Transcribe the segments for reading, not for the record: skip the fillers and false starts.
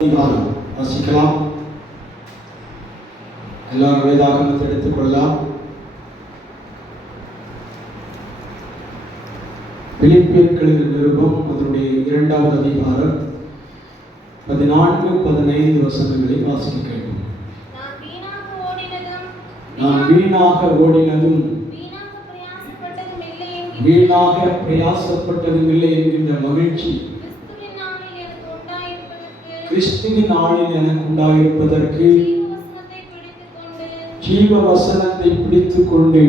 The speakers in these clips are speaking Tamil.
வாசிக்கலாம். எல்லாரும் வேதாகமத்தை எடுத்துக்கொள்ளலாம். பிலிப்பியர்களின் நிருபம் அதனுடைய 2வது அதிகாரம் 14-15 வசனங்களை வாசிக்க கேட்கும். நான் வீணாக ஓடினதும் வீணாக பிரயாசப்பட்டதும் இல்லை என்கின்ற மகிழ்ச்சி கிறிஸ்துவின் நாளில் எனக்கு உண்டாயிருப்பதற்கு ஜீவ வசனத்தை பிடித்துக் கொண்டு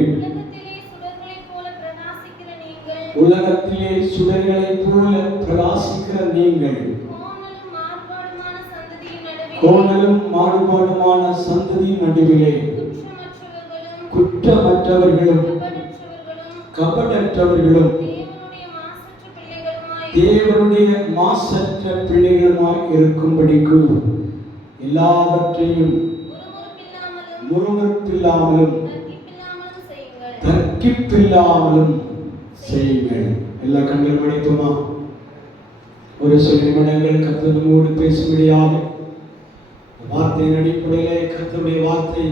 உலகத்திலே சுடர்களைப் போல பிரகாசிக்கிற நீங்கள் கோணலும் மாறுபாடுமான சந்ததியின் நடுவிலே குற்றமற்றவர்களும் கபடற்றவர்களும் தேவனுடைய மாசற்ற பிள்ளைகளுமாய் இருக்கும்படிக்கு எல்லாவற்றையும் முறுமுறுப்பில்லாமலும் தர்க்கிப்பில்லாமலும் செய்யுங்கள். எல்லா கண்கள் மணித்துமா ஒரு சில நிமிடங்கள் கர்த்தரோடு பேசும்படியாக வார்த்தையின் அடிப்படையிலே கர்த்தருடைய வார்த்தை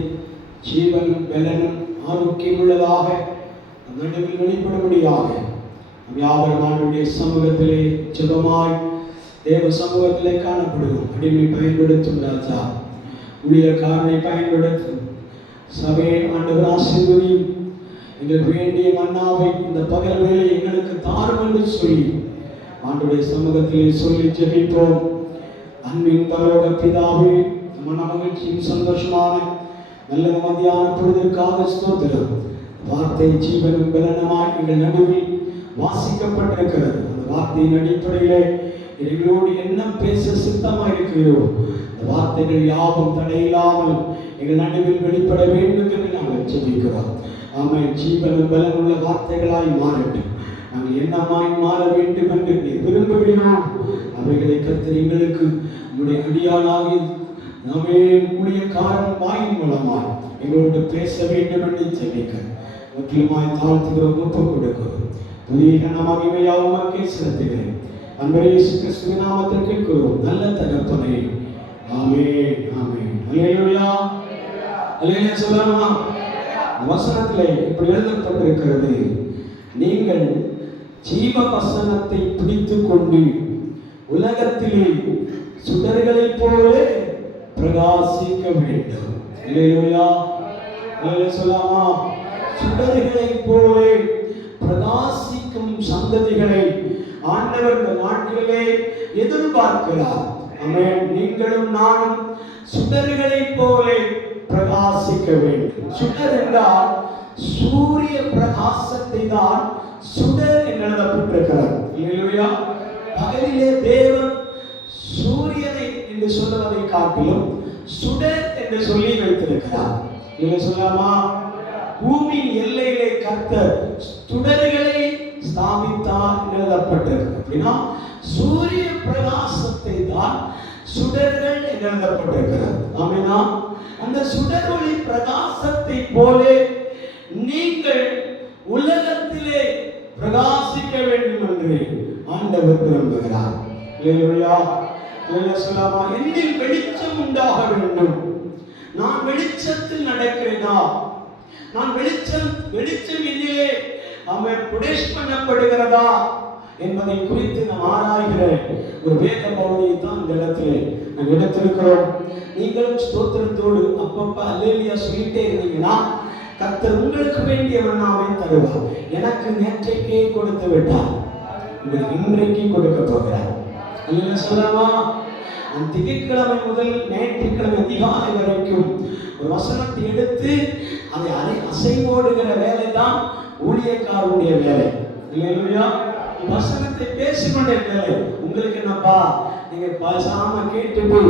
ஜீவனும் பலனும் ஆரோக்கியம் உள்ளதாக நடுவில் வெளிப்படும்படியாக வியாபாரமானுடைய சமூகத்திலே ஜெபமாய் தேவ சமூகத்திலே காணப்படுவோம். அடிமை பயன்படுத்தும் ராஜா, ஊழியக்காரனை பயன்படுத்தும் சபையை ஆண்டவர் ஆசீர்வதியும். எங்களுக்கு வேண்டிய மன்னாவை இந்த பகல் வேளை எங்களுக்கு தாரும் என்று சொல்லி ஆண்டவருடைய சமூகத்திலே சொல்லி ஜெபிப்போம். அன்பின் பரலோக பிதாவே, மன மகிழ்ச்சியும் சந்தோஷமான நல்ல மதியான பொழுதிற்காக ஸ்தோத்திரம். வார்த்தை ஜீவனும் பலனுமாய் எங்கள் நடுவில் வாசிக்கப்பட்டிருக்கிறது. அந்த வார்த்தையின் அடிப்படையிலே எங்களோடு என்ன பேச சித்தமாக இருக்கிறோம், அந்த வார்த்தைகள் யாவும் தடையில்லாமல் எங்கள் நடுவில் வெளிப்பட வேண்டும் என்று நாங்கள் ஜெபிக்கிறோம். ஆமென். ஜீவனும் பலனுள்ள வார்த்தைகளாய் மாறட்டும். நாங்கள் என்னமாய் மாற வேண்டும் என்று விரும்புகிறோம். அவைகளை கர்த்தர் எங்களுக்கு உங்களுடைய அடியாளாகி நாமே ஊழியக்காரன் வாயின் மூலமாய் எங்களோடு பேச வேண்டும் என்று ஜெபிக்கிறோம். முக்கியமாய் தாழ்த்துகிறோம், ஒப்புக் கொடுக்கிறோம். புதிய மகிமையாவுமாக்கே செலுத்துகிறேன். அன்பரே இயேசு கிறிஸ்துவின் நாமத்தில் கேட்கிறோம் நல்ல தகப்பனே. ஆமென், ஆமென். அல்லேலூயா, அல்லேலூயா சொல்லலாமா? வசனத்திலே இப்படி எழுதப்பட்டிருக்கிறது, நீங்கள் ஜீவ வசனத்தை பிடித்துக் கொண்டு உலகத்திலே சுடர்களைப் போல பிரகாசிக்க வேண்டும். அல்லேலூயா, அல்லேலூயா சொல்லலாமா? சுடர்களைப் போல பிரகாசிக்கும் சந்ததிகளை ஆண்டவர் இந்த நாட்களிலே எதிர்பார்க்கிறார். ஆமென். நீங்களும் நானும் சுடர்களைப் போல பிரகாசிக்க வேண்டும். சுடர் என்றால் சூரிய பிரகாசத்தை தான் சுடர் என்று எழுதப்பட்டிருக்கிறது. இல்லையா? பகலிலே தேவன் சூரியனை என்று சொல்வதை காட்டிலும் சுடர் என்று சொல்லி வைத்திருக்கிறார். இல்லை சொல்லலாமா? பூமியின் எல்லையிலே கர்த்தர் சுடர்களை ஸ்தாபித்தார் எழுதப்பட்டிருக்கு. அப்படின்னா சூரிய பிரகாசத்தை தான் சுடர்கள் எழுதப்பட்டிருக்கிறது. ஆமெனா? அந்த சுடர் ஒளி பிரகாசத்தை போல நீங்கள் உலகத்திலே பிரகாசிக்க வேண்டும் என்று ஆண்டவர் விரும்புகிறார். அல்லேலூயா, அல்லேலூயா சொல்லலாமா? என்னில் வெளிச்சம் உண்டாக வேண்டும். நான் வெளிச்சத்தில் நடக்கிறேனா? நான் வெளிச்சம் என்னிலே அவன் புடேஷ் பண்ணப்படுகிறதா என்பதை குறித்து நாம் ஆராய்கிற ஒரு வேத பகுதியை தான் இந்த இடத்திலே நாம் எடுத்திருக்கிறோம். நீங்களும் ஸ்தோத்திரத்தோடு அப்பப்ப அல்லேலூயா சொல்லிட்டே இருந்தீங்கன்னா கர்த்தர் உங்களுக்கு வேண்டிய மன்னாவை தருவார். எனக்கு நேற்றைக்கே கொடுத்து விட்டார், உங்களுக்கு இன்றைக்கு கொடுக்க போகிறார். அல்லேலூயா சொல்லலாமா? திங்கட்கிழமை முதல் ஞாயிற்றுக்கிழமை அதிகாலை வரைக்கும் ஒரு வசனத்தை எடுத்து அதை அசைவோடுகிற வேலை தான் ஊழியக்காரனுடைய வேலை. இல்லையா? வசனத்தை பேசிக்கொண்டே வேலை. உங்களுக்கு என்னப்பா, நீங்க பேசாம கேட்டுட்டு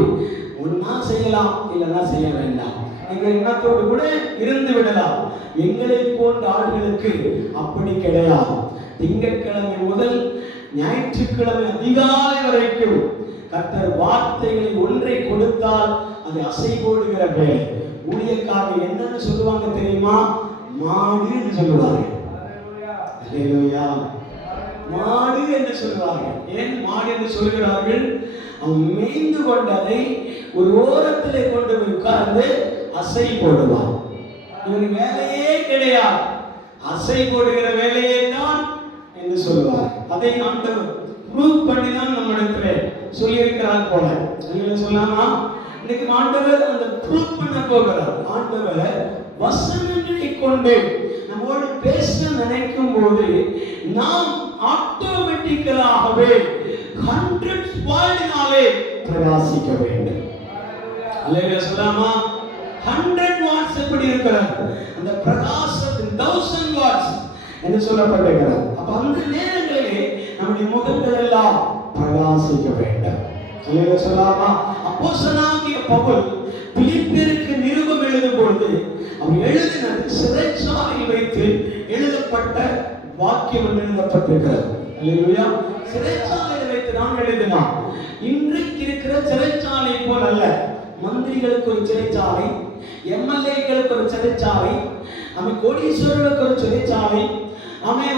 ஒன்னா செய்யலாம், இல்லைன்னா செய்ய வேண்டாம். எங்க எண்ணத்தோடு கூட இருந்து விடலாம். எங்களை போன்ற ஆளுகளுக்கு அப்படி கிடையாது. திங்கட்கிழமை முதல் ஞாயிற்றுக்கிழமை அதிகாலை வரைக்கும் கர்த்தர் வார்த்தைகளை ஒன்றை கொடுத்தால் அதை அசைவோடுகிற வேலை. ஊழியக்காரர் என்னன்னு சொல்லுவாங்க தெரியுமா? மாடு என்று சொல்லுவார்கள். அல்லேலூயா, மாடு என்று சொல்லுவார்கள். ஏன் மாடு என்று சொல்கிறார்கள்? அவன் மேய்ந்து கொண்டதை ஒரு ஓரத்திலே கொண்டு போய் உட்கார்ந்து அசை போடுவான். இவன் வேலையே கிடையாது, அசை போடுகிற வேலையே தான் என்று சொல்லுவார். அதை ஆண்டவர் ப்ரூவ் பண்ணி தான் நம்மிடத்துல சொல்லியிருக்கிறார் போல. சொல்லாமா, இன்னைக்கு ஆண்டவர் அந்த ப்ரூவ் பண்ண போகிறார். ஆண்டவர் வசனங்களை கொண்டு நம்மோடு பேச நினைக்கும் போது நாம் ஆட்டோமேட்டிக்கலாகவே 100 வாட்டினாலே பிரகாசிக்க வேண்டும். அல்லேலூயா சொல்லாமா. 100 வாட்ஸ் எப்படி இருக்கிறார், அந்த பிரகாசத்தின் 1000 வாட்ஸ் என்று சொல்லப்பட்டிருக்கிறார். அப்ப அந்த நேரங்களிலே நம்முடைய முகங்கள் எல்லாம் பிரகாசிக்க வேண்டும். அல்லேலூயா சொல்லாமா. அப்போஸ்தலனாகிய பவுல் பிலிப்பியருக்கு நிருபம் எழுதும் பொழுது அவர் எழுதினது சிறைச்சாலையில் வைத்து எழுதப்பட்ட வாக்கியம் என்று எழுதப்பட்டிருக்கிறது. அல்லேலூயா. சிறைச்சாலையில் வைத்து நாம் எழுதினார். இன்றைக்கு இருக்கிற சிறைச்சாலை போல் அல்ல. மந்திரிகளுக்கு ஒரு சிறைச்சாலை, எம்எல்ஏக்களுக்கு ஒரு சிறைச்சாலை, நம்ம கோடீஸ்வரர்களுக்கு ஒரு சிறைச்சாலை,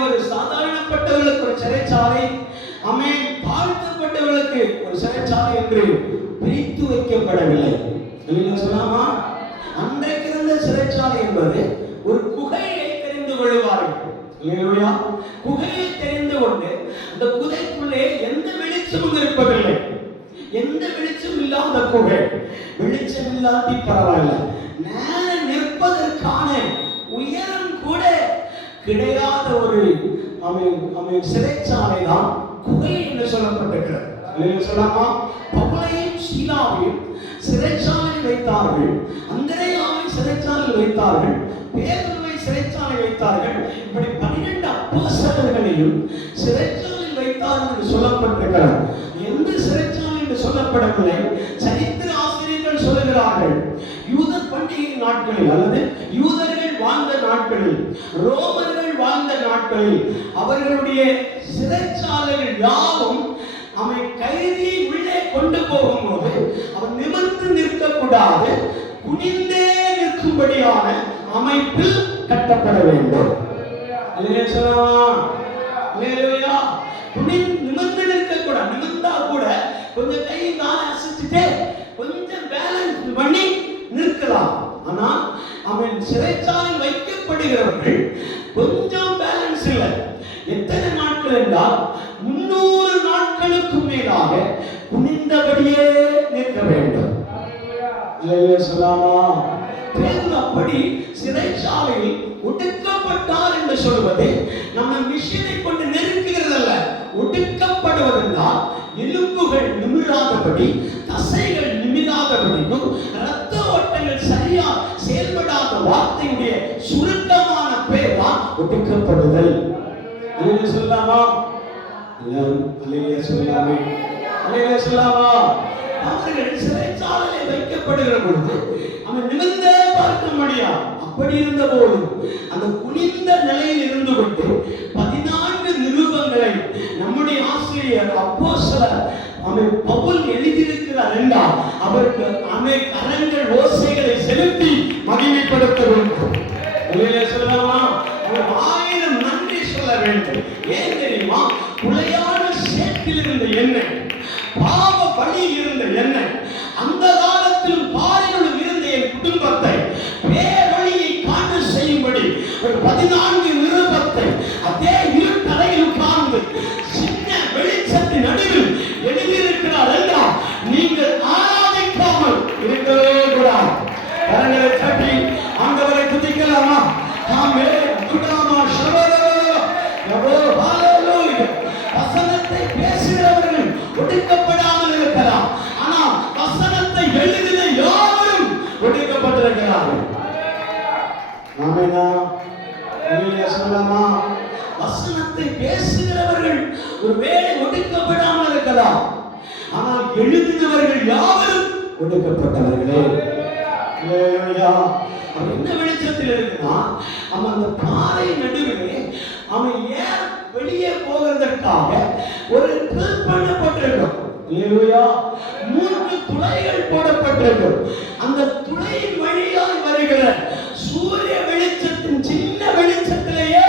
ஒரு சாதாரணப்பட்டவர்களுக்கு ஒரு சிறைச்சாலை, தாழ்த்தப்பட்டவர்களுக்கு ஒரு சிறைச்சாலை என்று பிரித்து வைக்கப்படவில்லை. சொல்லாமா. அன்றைக்கு இருந்த சிறைச்சாலை என்பது ஒரு குகையை தெரிந்து கொள்வார்கள். குகையை தெரிந்து கொண்டு அந்த குகைக்குள்ளே எந்த வெளிச்சமும் இருப்பதில்லை. எந்த வெளிச்சம் இல்லாத குகை, வெளிச்சம் இல்லாட்டி பரவாயில்ல, நேர நிற்பதற்கான உயரம் கூட கிடையாத ஒரு சிறைச்சாலை தான் குகை என்று சொல்லப்பட்டிருக்கிறது. சொல்லாமா. பவுலையும் சீலாவையும் சிறைச்சாலையில் வைத்தார்கள், அந்திரேயாவை சிறைச்சாலையில் வைத்தார்கள், பேதுருவை சிறைச்சாலையில் வைத்தார்கள். இப்படி 12 அப்போஸ்தலர்களையும் சிறைச்சாலையில் வைத்தார்கள் என்று சொல்லப்பட்டிருக்கிறது. எந்த சிறைச்சாலை என்று சொல்லப்படவில்லை. சரித்திர ஆசிரியர்கள் சொல்லுகிறார்கள், யூத பண்டிகை நாட்களில் அல்லது யூதர்கள் வாழ்ந்த நாட்களில், ரோமர்கள் வாழ்ந்த நாட்களில் அவர்களுடைய சிறைச்சாலைகள் யாவும் அவன் கைதியை உள்ளே கொண்டு போகும்போது அவன் நிமிர்ந்து நிற்கக்கூடாது, குனிந்தே நிற்கும்படியான அமைப்பில் கட்டப்பட வேண்டும். நிமிர்ந்து நிற்கக்கூடாது. நிமிர்ந்தா கூட கொஞ்சம் கை காலை அசைச்சுட்டு கொஞ்சம் பேலன்ஸ் பண்ணி நிற்கலாம். ஆனா அவன் சிறைச்சாலையில் வைக்கப்படுகிறவர்கள் கொஞ்சம் பேலன்ஸ் இல்லை. எத்தனை நாட்கள் என்றால் 300 நாட்களுக்கு மேலாக குனிந்தபடியே நிற்க வேண்டும். அப்படி சிறைச்சாலையில் ஒடுக்கப்பட்டார் என்று சொல்வது நம்ம மிஷினை கொண்டு நெருக்குகிறதல்ல. ஒடுக்கப்படுவதென்றால் எலும்புகள் நிமிராதபடி, தசைகள் நிமிராதபடிக்கும், இரத்த ஓட்டங்கள் சரியா செயல்படாத வார்த்தையுடைய சுருக்கமான பேர் தான் ஒடுக்கப்படுதல். சொல்லாமா. அவர்கள் சிறைச்சாலையில் வைக்கப்படுகிற பொழுது அவன் நிமிர்ந்தே பார்க்க முடியாது. அப்படி இருந்த போது அந்த குனிந்த நிலையில் இருந்து கொண்டு 14 நிருபங்களை நம்முடைய ஆசிரியர் அப்போஸ்தலர் பவுல் எழுதியிருக்கிறார் என்றால் அவருக்கு கரங்கள் ஓசைகளை செலுத்தி மகிமைப்படுத்த வேண்டும். சொல்லலாமா. 1000 நன்றி சொல்ல வேண்டும். ஏன் தெரியுமா? குலையான சேற்றில் இருந்த எண்ணெய், பாவ பலி இருந்த எண்ணெய், அந்த காலத்திலும் பாரிலும் இருந்த என் குடும்பத்தை பேரொழியை காண செய்யும்படி ஒரு 14 நிருபத்தை அதே இருட்டறையில் உட்கார்ந்து சின்ன வெளிச்சத்தின் நடுவில் எழுதியிருக்கிறார் என்றால் நீங்கள் ஆராதிக்காமல் இருக்கவே கூடாது. கரங்களை தட்டி ஆண்டவரை துதிக்கலாமா? வசனத்தை பேசுகிறவர்கள் ஒடுக்கப்படாமல் இருக்கலாம். ஆனால் வசனத்தை எழுதின யாரும் ஒடுக்கப்பட்டிருக்கிறார்கள். வசனத்தை பேசுகிறவர்கள் ஒருவேளை ஒடுக்கப்படாமல் இருக்கலாம். ஆனால் எழுதினவர்கள் யாரும் ஒடுக்கப்பட்டவர்களே. என்ன வெளிச்சத்தில் இருக்குன்னா அவன் அந்த பாறை நடுவிலே அவன் ஏன் வெளியே போவதற்காக ஒரு ட்ரில் பண்ணப்பட்டிருக்கும். 3 துளைகள் போடப்பட்டிருக்கும். அந்த துளையின் வழியால் வருகிற சூரிய வெளிச்சத்தின் சின்ன வெளிச்சத்திலேயே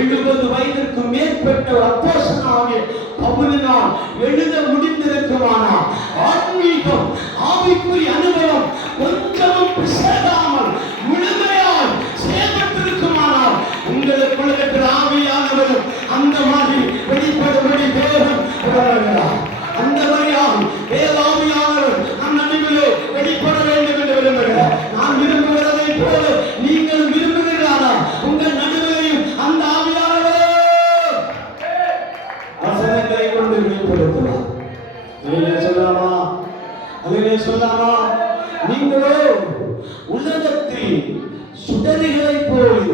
70 வயதிற்கு மேற்பட்ட அப்போஸ்தலனாகிய பவுலினால் எழுத முடிந்திருக்கும் இருக்குமானால், ஆன்மீகம் ஆவிக்குரிய அனுபவம் கொஞ்சமும் பிசகாமல் முழுமையாய் செயல்பட்டிருக்குமானால், உங்களுக்குள்ள இருக்கிற ஆவியானவரும் அந்த மாதிரி வெளிப்படும்படி தேவன் உணர்கிறார். அந்த வழியால் தேவாவியானவர் நம் நடுவிலே வெளிப்பட வேண்டும் என்று விரும்புகிறார். நான் விரும்புகிறதை போல நீங்களும் விரும்புகிறாரா? உங்கள் நடுவிலையும் அந்த ஆவியானவர் வசனங்களை கொண்டு வெளிப்படுத்துவார். சொல்லலாமா? அதிலே சொல்லாமா? நீங்களோ உலகத்தில் சுடர்களை போல்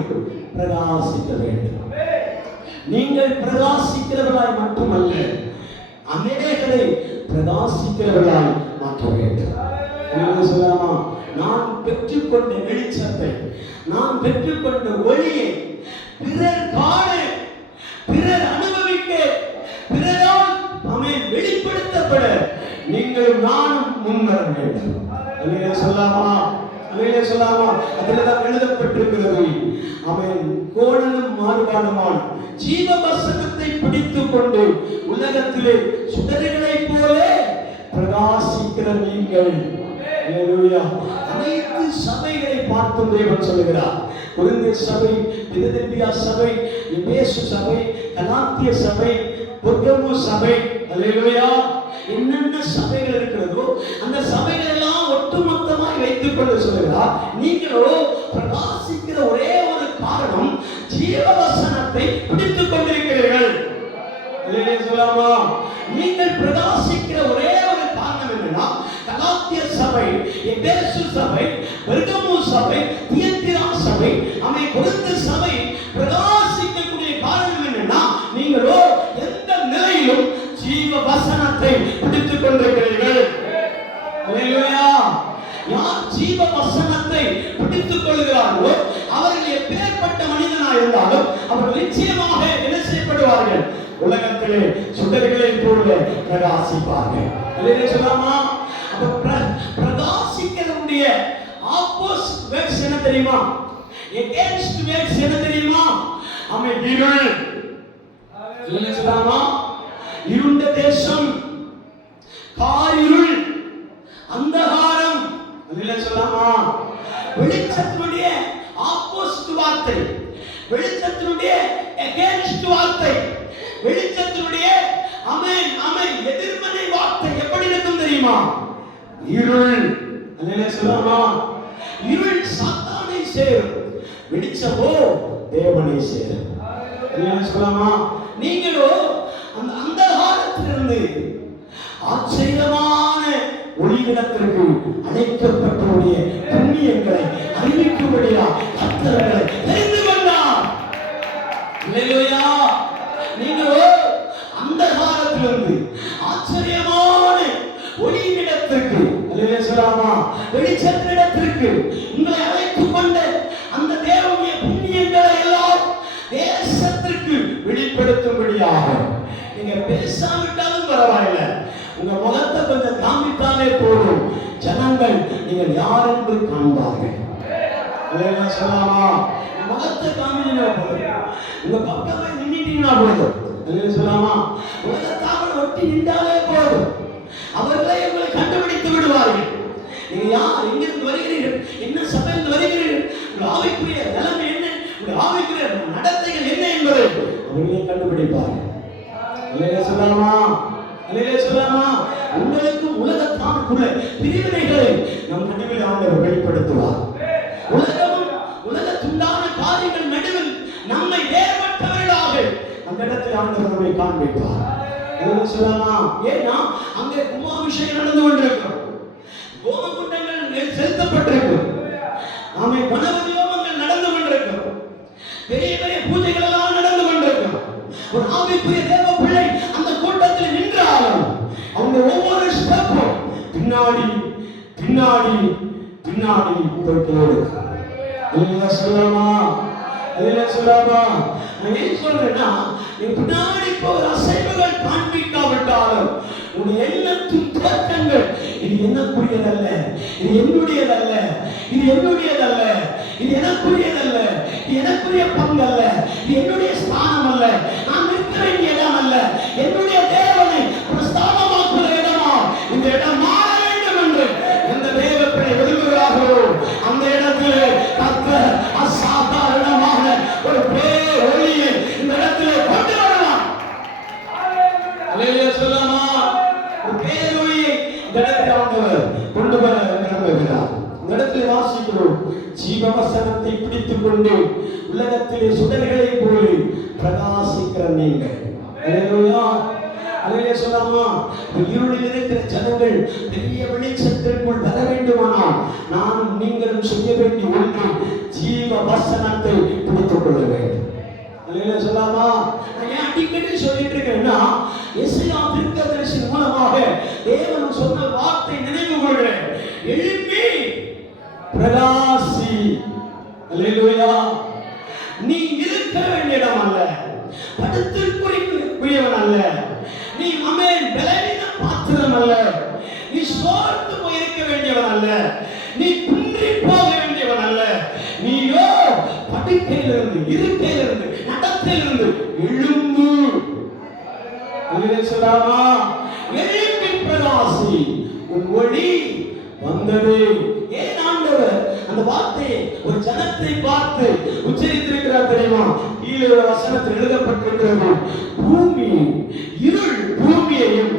பிரகாசிக்க வேண்டும். நீங்கள் பிரகாசிக்கிறவர்களாய் மட்டுமல்ல, அநேகரை பிரகாசிக்கிறவர்களாய் மாற்ற வேண்டும். சொல்லலாமா? நான் பெற்றுக்கொண்ட வெளிச்சத்தை, நான் பெற்றுக்கொண்ட ஒளியை பிறர் காண, பிறர் அனுபவிக்க, பிறரால் வெளிப்படுத்தப்பட நீங்களும் நானும் முன்வர வேண்டும். அதிலே சொல்லாமா? அதிலே சொல்லாமா? அதில்தான் எழுதப்பட்டிருக்கிறது. அவன் கோணலும் மாறுபாடுமான ஜீவ வசனத்தை பிடித்துக் கொண்டு உலகத்திலே சுடர்களைப் போல பிரகாசிக்கிற நீங்கள். அனைத்து சபைகளை பார்த்தும் தேவன் சொல்லுகிறார். கொரிந்திய சபை, பிலதெல்பியா சபை, எபேசு சபை, கலாத்திய சபை, பெர்கமு சபை, அல்லேலூயா, என்னென்ன சபைகள் இருக்கிறதோ அந்த சபைகள் எல்லாம் ஒட்டுமொத்தமாய் வைத்துக் கொண்டு சொல்லுகிறார். நீங்களோ பிரகாசிக்கிற ஒரே ஒரு காரணம், ஜீவவசனத்தை பிடித்துக் கொண்டிருக்கிறீர்கள். சொல்லாமா? நீங்கள் பிரகாசிக்கிற ஒரே ஒரு காரணம் என்னன்னா, கலாத்திய சபை, எபேசு சபை, பெர்கமு சபை, தியத்திரா சபை, கொரிந்து சபை பிரகாசிக்கக்கூடிய காரணம் என்னன்னா, நீங்களோ எந்த நிலையிலும் ஜீவ வசனத்தை பிடித்துக் கொண்டிருக்கிறீர்கள். அல்லேலூயா. யார் ஜீவ வசனத்தை பிடித்துக் கொள்கிறார்களோ அவர்கள் எப்பேற்பட்ட மனிதனாக இருந்தாலும் அவர்கள் நிச்சயமாக என்ன செய்யப்படுவார்கள்? உலகத்திலே சுடர்களை போல பிரகாசிப்பார்கள். அல்லேலூயா சொல்லாமா? பிரகாசிக்கிறதுடைய ஆப்போசிட் வேர்ட்ஸ் என்ன தெரியுமா? எகென்ஸ்ட் வேர்ட்ஸ் என்ன தெரியுமா? இருள். அல்லேலூயா சொல்லாமா? இருண்ட தேசம், காரிருள், அந்தகாரம். அல்லேலூயா சொல்லாமா? வெளிச்சத்தினுடைய ஆப்போசிட் வார்த்தை, வெளிச்சத்தினுடைய அகைன்ஸ்ட் வார்த்தை, வெளிச்சத்தினுடைய ஆமென் ஆமென் எதிர்மறை வார்த்தை எப்படி இருக்கும் தெரியுமா? இருள். அல்லேலூயா சொல்லாமா? இருள் சாத்தானை சேரும், வெளிச்சமோ தேவனை சேரும். அல்லேலூயா சொல்லாமா? நீங்களோ அந்த அந்தகாரத்திலிருந்து ஆச்சரியமான ஒளியிடத்திற்கு அழைக்கப்பட்டவருடைய புண்ணியங்களை அறிவிக்கும்படியா கர்த்தர்களை தெரிந்து கொண்டார். அல்லேலூயா. நீங்களோ அந்தகாரத்திலிருந்து ஆச்சரியமான ஒளியிடத்திற்கு, அல்லேலூயா சொல்லாமா, வெளிச்சத்திடத்திற்கு உங்களை அழைத்துக் கொண்ட அந்த தேவனுடைய புண்ணியங்களை எல்லாம் தேசத்திற்கு வெளிப்படுத்தும்படியாக. நீங்க பேசாவிட்டாலும் பரவாயில்லை, உங்க முகத்தை கொஞ்சம் காமித்தாலே போதும், ஜனங்கள் நீங்கள் யார் என்று காண்பார்கள். அல்லேலூயா சொல்லாமா? முகத்தை காமினா போதும், உங்க பக்கமே நின்னுட்டீங்கன்னா போதும். அல்லேலூயா சொல்லாமா? உலகத்தாமல் ஒட்டி நின்றாலே போதும், அவர்களே உங்களை கண்டுபிடித்து விடுவார்கள். நீங்க யார், எங்கிருந்து வருகிறீர்கள், என்ன சபையிலிருந்து வருகிறீர்கள், உங்கள் ஆவிக்குரிய நிலைமை என்ன, உங்கள் ஆவிக்குரிய நடத்தைகள் என்ன என்பதை அவர்களே கண்டுபிடிப்பார்கள். அல்லேலூயா சொல்லாமா? அல்லேலூயா சொல்லாமா? உங்களுக்கு உலகத்தானுக்குள்ள பிரிவினைகளை நம் நடுவில் ஆண்டவர் வெளிப்படுத்துவார். உலகமும் உலகத்துண்டான காரியங்கள் நடுவில் நம்மை வேறுபட்டவர்களாக அந்த இடத்தில் ஆண்டவர் நம்மை காண்பிப்பார். அல்லேலூயா சொல்லாமா? ஏன்னா அங்கே கும்பாபிஷேகம் நடந்து கொண்டிருக்கும், கோமகுண்டங்கள் செலுத்தப்பட்டிருக்கும், கணபதி ஹோமங்கள் நடந்து கொண்டிருக்கும், பெரிய பெரிய பூஜைகள் எல்லாம் நடந்து கொண்டிருக்கும். ஒரு ஆவிக்குரிய தேவ பிள்ளை அந்த கூட்டத்தில் நின்றாலும் அவங்க ஒவ்வொரு ஸ்டெப்பும் பின்னாடி பின்னாடி பின்னாடி போயிட்டு. அல்லேலூயா சொல்லாமா? அல்லேலூயா சொல்லாமா? நான் ஏன் சொல்றேன்னா, நீ பின்னாடி போகிற அசைவுகள் காண்பிக்காவிட்டாலும் உன்னுடைய எண்ணத்தின் துவக்கங்கள், இது எனக்குரியதல்ல, இது என்னுடையதல்ல, இது என்னுடையதல்ல, இது எனக்குரியதல்ல, இது எனக்குரிய பங்கு அல்ல, இது என்னுடைய ஸ்தானம் அல்ல, நான் நிற்க வேண்டிய இடம் அல்ல, என்னுடைய தேவனை பிரஸ்தானமாக்குற இடமா ஆண்டவர் கொண்டு வர விரும்புகிறார். இந்த இடத்துல வாசிக்கிறோம், ஜீவ வசனத்தை பிடித்துக் கொண்டு உலகத்திலே சுடர்களை போல பிரகாசிக்கிற நீங்கள். அல்லேலூயா, அல்லேலூயா சொல்லாமா? இருளில் இருக்கிற ஜனங்கள் பெரிய வெளிச்சத்திற்குள் வர வேண்டுமானால் நானும் நீங்களும் செய்ய வேண்டிய ஒன்று, ஜீவ வசனத்தை பிடித்துக் கொள்ள வேண்டும். அல்லேலூயா சொல்லாமா? நான் ஏன் அடிக்கடி சொல்லிட்டு இருக்கேன்னா, எசேயா தீர்க்கதரிசி மூலமாக தேவன் சொன்ன வார்த்தை நினைவு கொள்கிறேன், எழும்பி பிரகாசி. அல்லேலூயா. நீ இருக்க வேண்டிய இடம் அல்ல, படுத்திற்குரியவன் அல்ல, நீ அமேன் பலவீன பாத்திரம் அல்ல, நீ சோர்ந்து போயிருக்க வேண்டியவன் அல்ல, நீ குன்றி போக வேண்டியவன் அல்ல, நீயோ படுக்கையிலிருந்து, இருக்கையிலிருந்து, நடத்தையிலிருந்து எழும்பு. சொல்லாமா? எழும்பி பிரகாசி, உன் ஒளி வந்தது. ஏன் ஆண்டவர் அந்த வார்த்தையை ஒரு ஜனத்தை பார்த்து உச்சரித்திருக்கிறார் தெரியுமா? கீழே ஒரு வசனத்தில் எழுதப்பட்டிருக்கிறது, பூமி இருள் பூமியையும்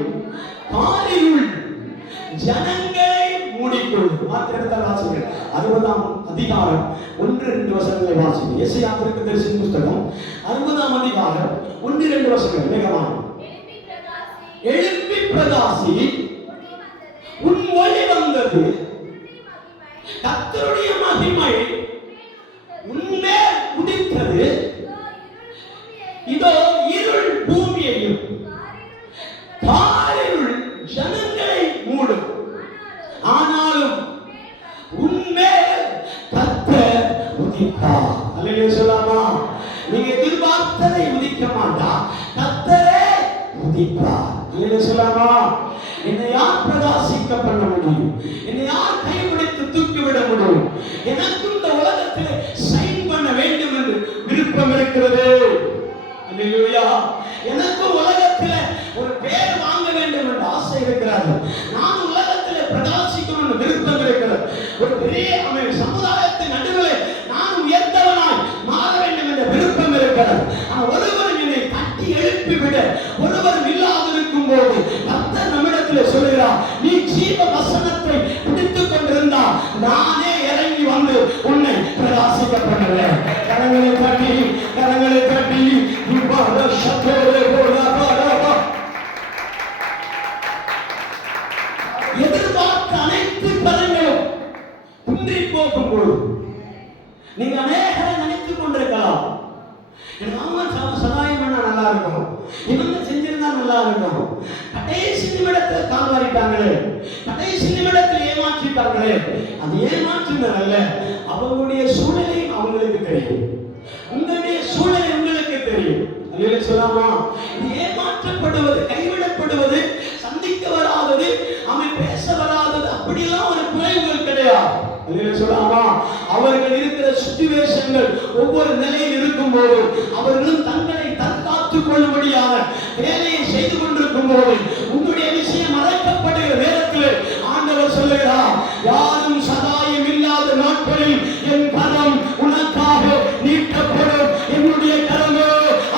காரிருள் ஜனங்களை மூடிக்கொள்ளும். மாத்திரத்தால் வாசிங்கள். 60ஆம் அதிகாரம் 1-2 வசனங்களை வாசிங்க. எசேயா தீர்க்கதரிசியின் புத்தகம் 60ஆம் அதிகாரம் 1-2 வசனங்கள் வேகமாக. எழும்பி பிரகாசி, உன் ஒளி வந்தது, கர்த்தருடைய மகிமை உன்மேல் உதித்தது, இதோ இருள் பூமியையும் காரிருள் ஜனங்களை மூடும், ஆனாலும் உன்மேல் கர்த்தர் உதிப்பார். அல்லேலூயா சொல்லாமா? நீங்க எதிர்பார்த்ததை உதிக்க மாட்டா, கர்த்தரே உதிப்பார். அல்லேலூயா சொல்லாமா? என்னை யார் பிரகாசிக்க பண்ண முடியும்? என்னை யார் கைப்பிடித்து தூக்கிவிட முடியும்? எனக்கு இந்த உலகத்தில் சைன் பண்ண வேண்டும் என்று விருப்பம் இருக்கிறது. அல்லேலூயா. எனக்கு உலகத்தில் ஒரு பேர் வாங்க வேண்டும் என்று ஆசை இருக்கிறது. நான் உலகத்தில் பிரகாசிக்கணும் என்று விருப்பம் இருக்கிறது. ஒரு பெரிய சமுதாயத்தின் நடுவில் நான் உயர்ந்தவனாய் மாற வேண்டும் என்ற விருப்பம் இருக்கிறது. ஆனால் ஒருவரும் என்னை தட்டி எழுப்பிவிட ஒருவரும் இல்லாதிருக்கும் போது கர்த்தர் நம்மிடத்தில் சொல்கிறார், நீ ஜீவ வசனத்தை பிடித்துக் கொண்டிருந்தால் நானே இறங்கி வந்து உன்னை பிரகாசிக்க பண்ணுவேன். கரங்களை தட்டி, கரங்களை தட்டி, எதிர்பார்த்த அனைத்து பலன்களும் குன்றி போகும்போது நீங்க அநேகரை நினைத்துக் கொண்டிருக்கலாம், சகாயம் பண்ணா நல்லா இருக்கும், இவங்க செஞ்சிருந்தா நல்லா இருக்கும், கடைசி நிமிடத்தில் கால்வாரிட்டாங்களே, கடைசி நிமிடத்தில் ஏமாற்றிட்டாங்களே. அது ஏமாற்றுங்கள் அல்ல, அவங்களுடைய சூழ்நிலை அவங்களுக்கு தெரியும், உங்களுடைய சூழ்நிலை உங்களுக்கு தெரியும். அல்லேலூயா சொல்லாமா? இது ஏமாற்றப்படுவது, கைவிடப்படுவது, சந்திக்க வராதது, அவன் பேச வராதது, அப்படியெல்லாம் ஒரு குறைவுகள் கிடையாது. அல்லேலூயா சொல்லாமா? அவர்கள் இருக்கிற சிச்சுவேஷன்கள் ஒவ்வொரு நிலையில் இருக்கும் போது அவர்களும் தங்களை தற்காத்துக் கொள்ளும்படியான வேலையை செய்து கொண்டிருக்கும் போது உங்களுடைய விஷயம் மறைக்கப்படுகிற நேரத்தில் ஆண்டவர் சொல்லுகிறார், யாரும் சகாயம் இல்லாத நாட்களில் என் கரம் உனக்காக நீட்டப்படும், என்னுடைய கரமோ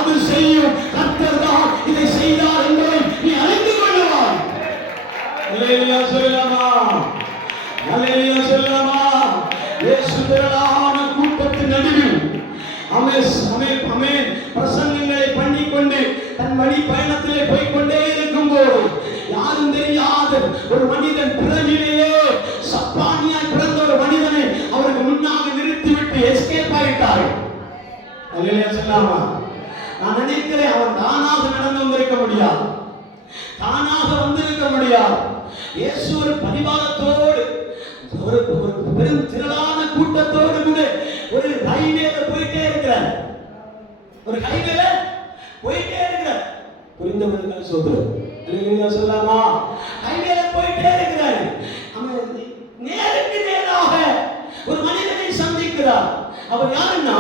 அது செய்யும், கர்த்தர் தான் இதை செய்தார் என்பதை நீ அறிந்து கொள்ளுவாய். அல்லேலூயா சொல்லலாமா? அல்லேலூயா சொல்லலாமா? இயேசு திரளான கூட்டத்தின் நடுவில் பிரசங்கங்களை பண்ணிக்கொண்டு தன் வழி பயணத்திலே போய்கொண்டே இருக்கும் போது யாரும் தெரியாத ஒரு மனிதன் பிறவிலேயே சப்பானியாய் பிறந்த ஒரு மனிதனை அவருக்கு முன்னாக நிறுத்திவிட்டு எஸ்கேப் ஆகிட்டார். அல்லேலூயா சொல்லாமா? நான் நினைக்கிறேன் அவன் தானாக நடந்து வந்திருக்க முடியாது, தானாக வந்திருக்க முடியாது. இயேசு ஒரு பரிவாரத்தோடு ஒரு பெரும் திரளான கூட்டத்தோடு கூட ஒரு ஹைவேல போயிட்டே இருக்கிறார், ஒரு ஹைவேல போயிட்டே இருக்கிறார். புரிந்தவர்கள் சொல்றோம். அல்லேலூயா சொல்லாமா? ஹைவேல போயிட்டே இருக்கிறார். அவன் நேருக்கு நேராக ஒரு மனிதனை சந்திக்கிறார். அவர் யாருன்னா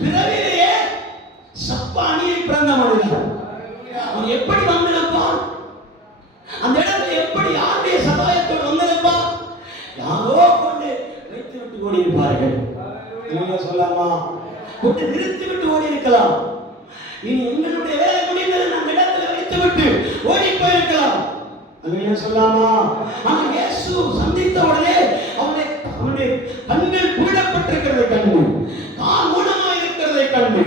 பிறவிலேயே சப்பானியை பிறந்த மனிதன். அவன் எப்படி வந்திருப்பான்? அந்த இடத்துல எப்படி யாருடைய சகாயத்தோடு வந்திருப்பான்? யாரோ கொண்டு வைத்து விட்டு ஓடி இருப்பார்கள். சொல்லாமா? கொண்டு நிறுத்தி விட்டு ஓடி இருக்கலாம். இனி எங்களுடைய வேலை முடிந்தது நம்ம இடத்துல வைத்து விட்டு ஓடி போயிருக்கலாம். சொல்லாமா? ஆனா இயேசு கண்கள் கூடப்பட்டிருக்கிறதை கண்டு, கால் ஊனமாய் இருக்கிறதை கண்டு